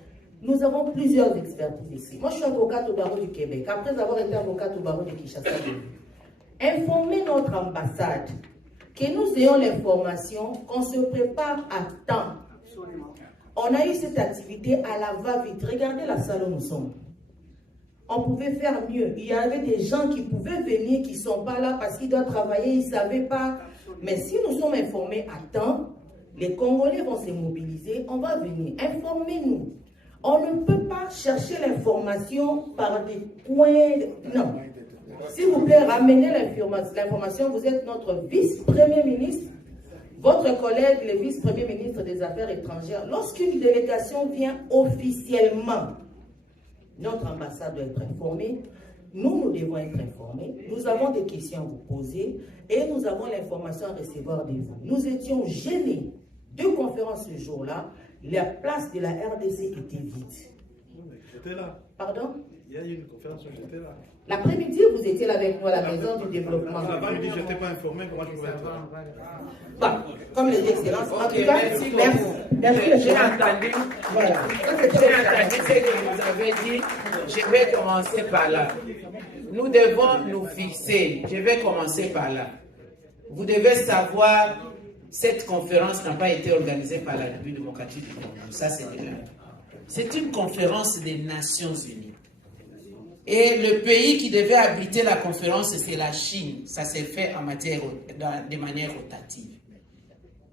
Nous avons plusieurs expertises ici. Moi, je suis avocate au barreau du Québec. Après avoir été avocate au barreau de Kinshasa, informez notre ambassade que nous ayons l'information, qu'on se prépare à temps. On a eu cette activité à la va-vite. Regardez la salle où nous sommes. On pouvait faire mieux. Il y avait des gens qui pouvaient venir, qui ne sont pas là parce qu'ils doivent travailler, ils ne savaient pas. Mais si nous sommes informés à temps, les Congolais vont se mobiliser, on va venir. Informez-nous. On ne peut pas chercher l'information par des coins. Non. S'il vous plaît, ramenez l'information. Vous êtes notre vice-premier ministre, votre collègue, le vice-premier ministre des Affaires étrangères. Lorsqu'une délégation vient officiellement, notre ambassade doit être informée. Nous devons être informés. Nous avons des questions à vous poser et nous avons l'information à recevoir de vous. Nous étions gênés. 2 conférences ce jour-là. La place de la RDC était vide. J'étais là. Pardon? Il y a eu une conférence où j'étais là. L'après-midi, vous étiez là avec nous à la maison du développement. L'après-midi, je n'étais pas informé. Comment je pouvais être là? Bon, comme le dit Excellence, en tout cas, merci beaucoup. J'ai entendu ce que vous avez dit. Je vais commencer par là. Nous devons nous fixer. Je vais commencer par là. Vous devez savoir, cette conférence n'a pas été organisée par la République démocratique du Congo. Ça, c'est de l'un. C'est une conférence des Nations Unies. Et le pays qui devait abriter la conférence, c'est la Chine. Ça s'est fait de manière rotative.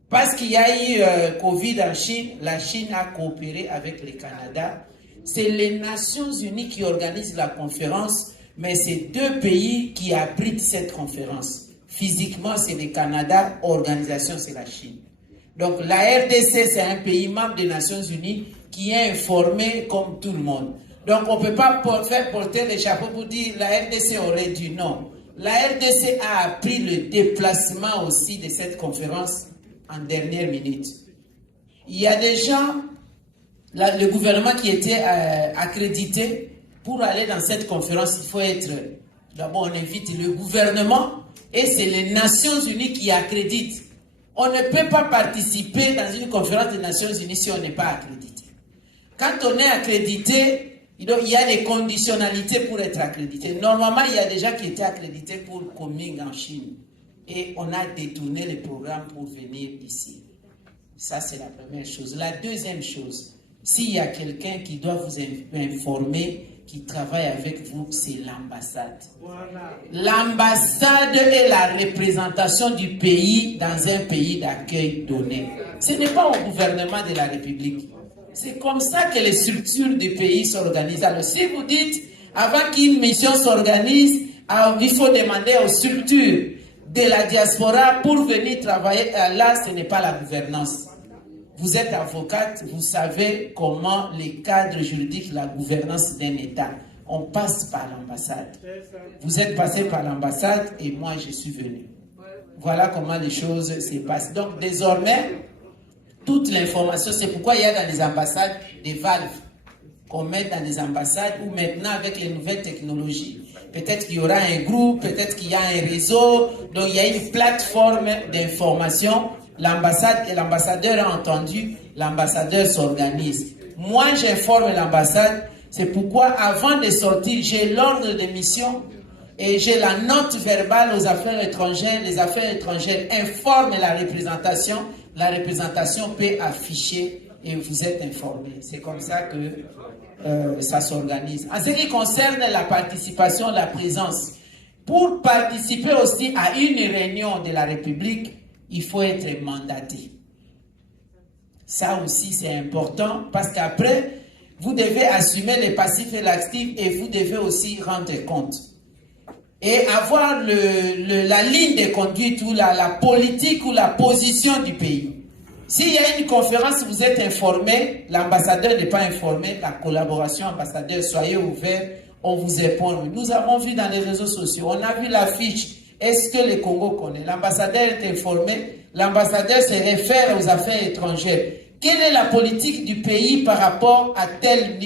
Parce qu'il y a eu Covid en Chine, la Chine a coopéré avec le Canada. C'est les Nations Unies qui organisent la conférence, mais c'est 2 pays qui abritent cette conférence. Physiquement, c'est le Canada, organisation, c'est la Chine. Donc la RDC, c'est un pays membre des Nations Unies qui est informé comme tout le monde. Donc on ne peut pas faire porter les chapeaux pour dire la RDC aurait dû. Non. La RDC a appris le déplacement aussi de cette conférence en dernière minute. Il y a des gens, le gouvernement qui était accrédité pour aller dans cette conférence, il faut être, d'abord on invite le gouvernement et c'est les Nations Unies qui accréditent. On ne peut pas participer dans une conférence des Nations Unies si on n'est pas accrédité. Quand on est accrédité, il y a des conditionnalités pour être accrédité. Normalement, il y a des gens qui étaient accrédités pour Coming en Chine. Et on a détourné le programme pour venir ici. Ça, c'est la première chose. La deuxième chose, s'il y a quelqu'un qui doit vous informer, qui travaille avec vous, c'est l'ambassade. Voilà. L'ambassade est la représentation du pays dans un pays d'accueil donné. Ce n'est pas au gouvernement de la République. C'est comme ça que les structures du pays s'organisent. Alors, si vous dites, avant qu'une mission s'organise, il faut demander aux structures de la diaspora pour venir travailler là, ce n'est pas la gouvernance. Vous êtes avocate, vous savez comment les cadres juridiques, la gouvernance d'un État, on passe par l'ambassade. Vous êtes passé par l'ambassade et moi je suis venu. Voilà comment les choses se passent. Donc désormais, toute l'information, c'est pourquoi il y a dans les ambassades des valves qu'on met dans les ambassades ou maintenant avec les nouvelles technologies. Peut-être qu'il y aura un groupe, peut-être qu'il y a un réseau, donc il y a une plateforme d'information. L'ambassade et l'ambassadeur a entendu, l'ambassadeur s'organise. Moi, j'informe l'ambassade, c'est pourquoi avant de sortir, j'ai l'ordre de mission Et j'ai la note verbale aux affaires étrangères. Les affaires étrangères informent la représentation peut afficher et vous êtes informés. C'est comme ça que ça s'organise. En ce qui concerne la participation, la présence, pour participer aussi à une réunion de la République, il faut être mandaté. Ça aussi, c'est important parce qu'après, vous devez assumer les passifs et l'actif et vous devez aussi rendre compte. Et avoir la ligne de conduite ou la politique ou la position du pays. S'il y a une conférence, vous êtes informé, l'ambassadeur n'est pas informé, la collaboration ambassadeur, soyez ouverts, on vous répond. Nous avons vu dans les réseaux sociaux, on a vu l'affiche, est-ce que le Congo connaît? L'ambassadeur est informé, l'ambassadeur se réfère aux affaires étrangères. Quelle est la politique du pays par rapport à tel?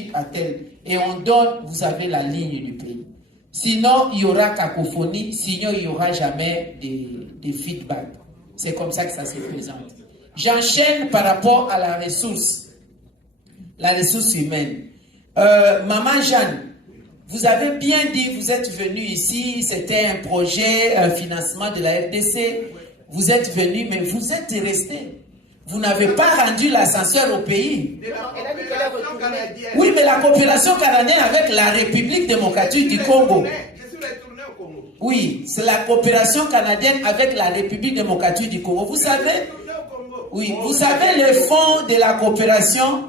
Et on donne, vous avez la ligne du pays. Sinon, il y aura cacophonie, sinon il n'y aura jamais de feedback. C'est comme ça que ça se présente. J'enchaîne par rapport à la ressource humaine. Maman Jeanne, vous avez bien dit, vous êtes venu ici, c'était un projet, un financement de la RDC. Vous êtes venu, mais vous êtes resté. Vous n'avez pas rendu l'ascenseur au pays. Oui, mais la coopération canadienne avec la République démocratique du Congo. Oui, c'est la coopération canadienne avec la République démocratique du Congo. Vous savez, oui, vous savez le fonds de la coopération,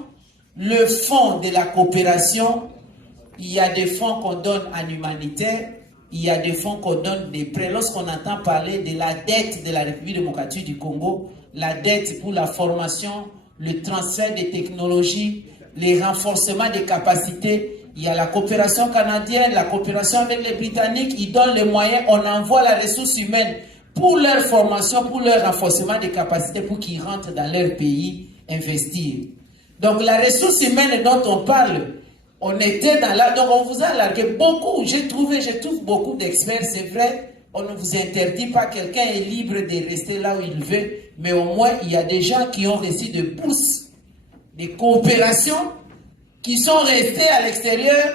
il y a des fonds qu'on donne en humanitaire, il y a des fonds qu'on donne des prêts. Lorsqu'on entend parler de la dette de la République démocratique du Congo, la dette pour la formation, le transfert des technologies, les renforcements des capacités, il y a la coopération canadienne, la coopération avec les Britanniques, ils donnent les moyens, on envoie la ressource humaine pour leur formation, pour leur renforcement des capacités, pour qu'ils rentrent dans leur pays, investir. Donc la ressource humaine dont on parle, on était dans là, donc on vous a largué beaucoup, je trouve beaucoup d'experts, c'est vrai, on ne vous interdit pas, quelqu'un est libre de rester là où il veut, mais au moins il y a des gens qui ont reçu des bourses, des coopérations, qui sont restés à l'extérieur,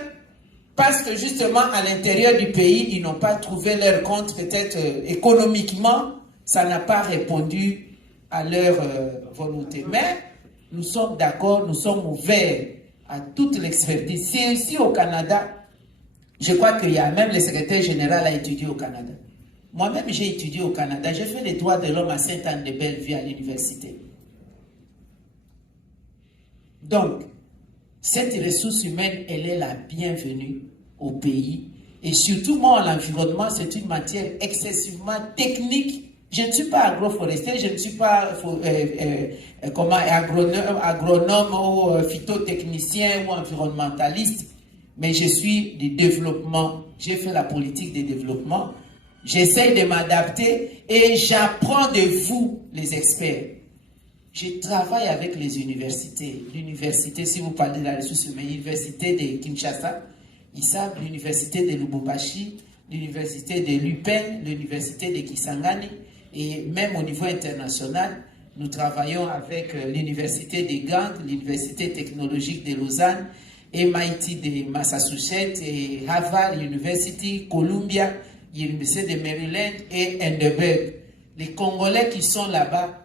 parce que justement à l'intérieur du pays, ils n'ont pas trouvé leur compte, peut-être économiquement, ça n'a pas répondu à leur volonté. Mais nous sommes d'accord, nous sommes ouverts à toute l'expertise. C'est ici au Canada, je crois qu'il y a même le secrétaire général a étudié au Canada. Moi-même, j'ai étudié au Canada. J'ai fait les droits de l'homme à Sainte-Anne-de-Bellevue à l'université. Donc, cette ressource humaine, elle est la bienvenue au pays. Et surtout, moi, l'environnement, c'est une matière excessivement technique. Je ne suis pas agroforestier, je ne suis pas agronome ou phytotechnicien ou environnementaliste, mais je suis du développement. J'ai fait la politique de développement. J'essaie de m'adapter et j'apprends de vous, les experts. Je travaille avec les universités. L'université, si vous parlez de la ressource humaine, l'université de Kinshasa, ils savent, l'université de Lubumbashi, l'université de l'UPEN, l'université de Kisangani, et même au niveau international, nous travaillons avec l'université de Gand, l'université technologique de Lausanne, MIT de Massachusetts, et Harvard University, Columbia, l'université de Maryland et Heidelberg. Les Congolais qui sont là-bas,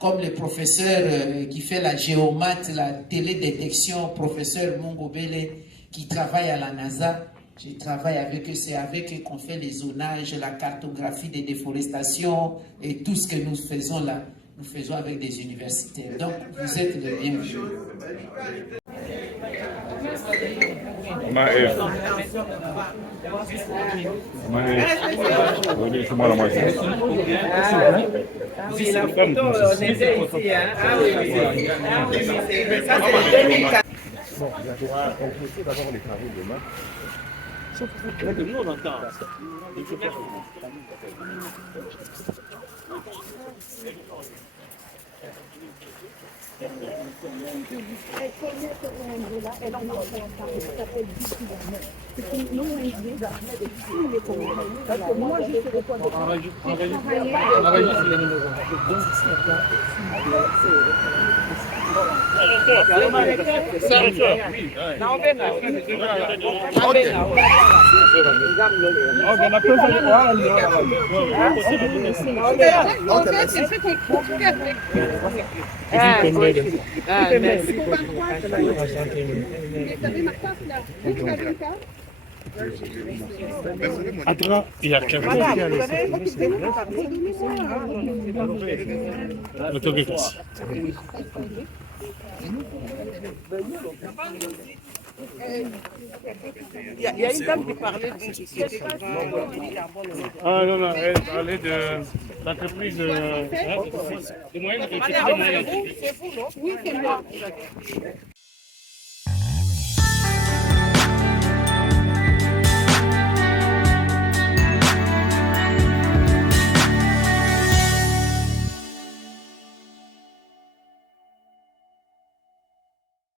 comme le professeur qui fait la géomate, la télédétection, professeur Mongobele, qui travaille à la NASA, je travaille avec eux, c'est avec eux qu'on fait les zonages, la cartographie des déforestations et tout ce que nous faisons là, nous faisons avec des universitaires. Donc, vous êtes les bienvenus. Oui, la photo, on était ici, hein? Ah oui, oui. Ah oui, ça c'est 2004. Bon, on va compléter d'abord les travaux demain. Sauf que nous on entend. Moi, je suis répondre. On enregistre les numéros. Attends, il y a quelqu'un. Il y a une dame qui parlait d'une situation. Ah non, non, elle parlait de l'entreprise de moyenne et petites. C'est vous, non? Oui, c'est moi.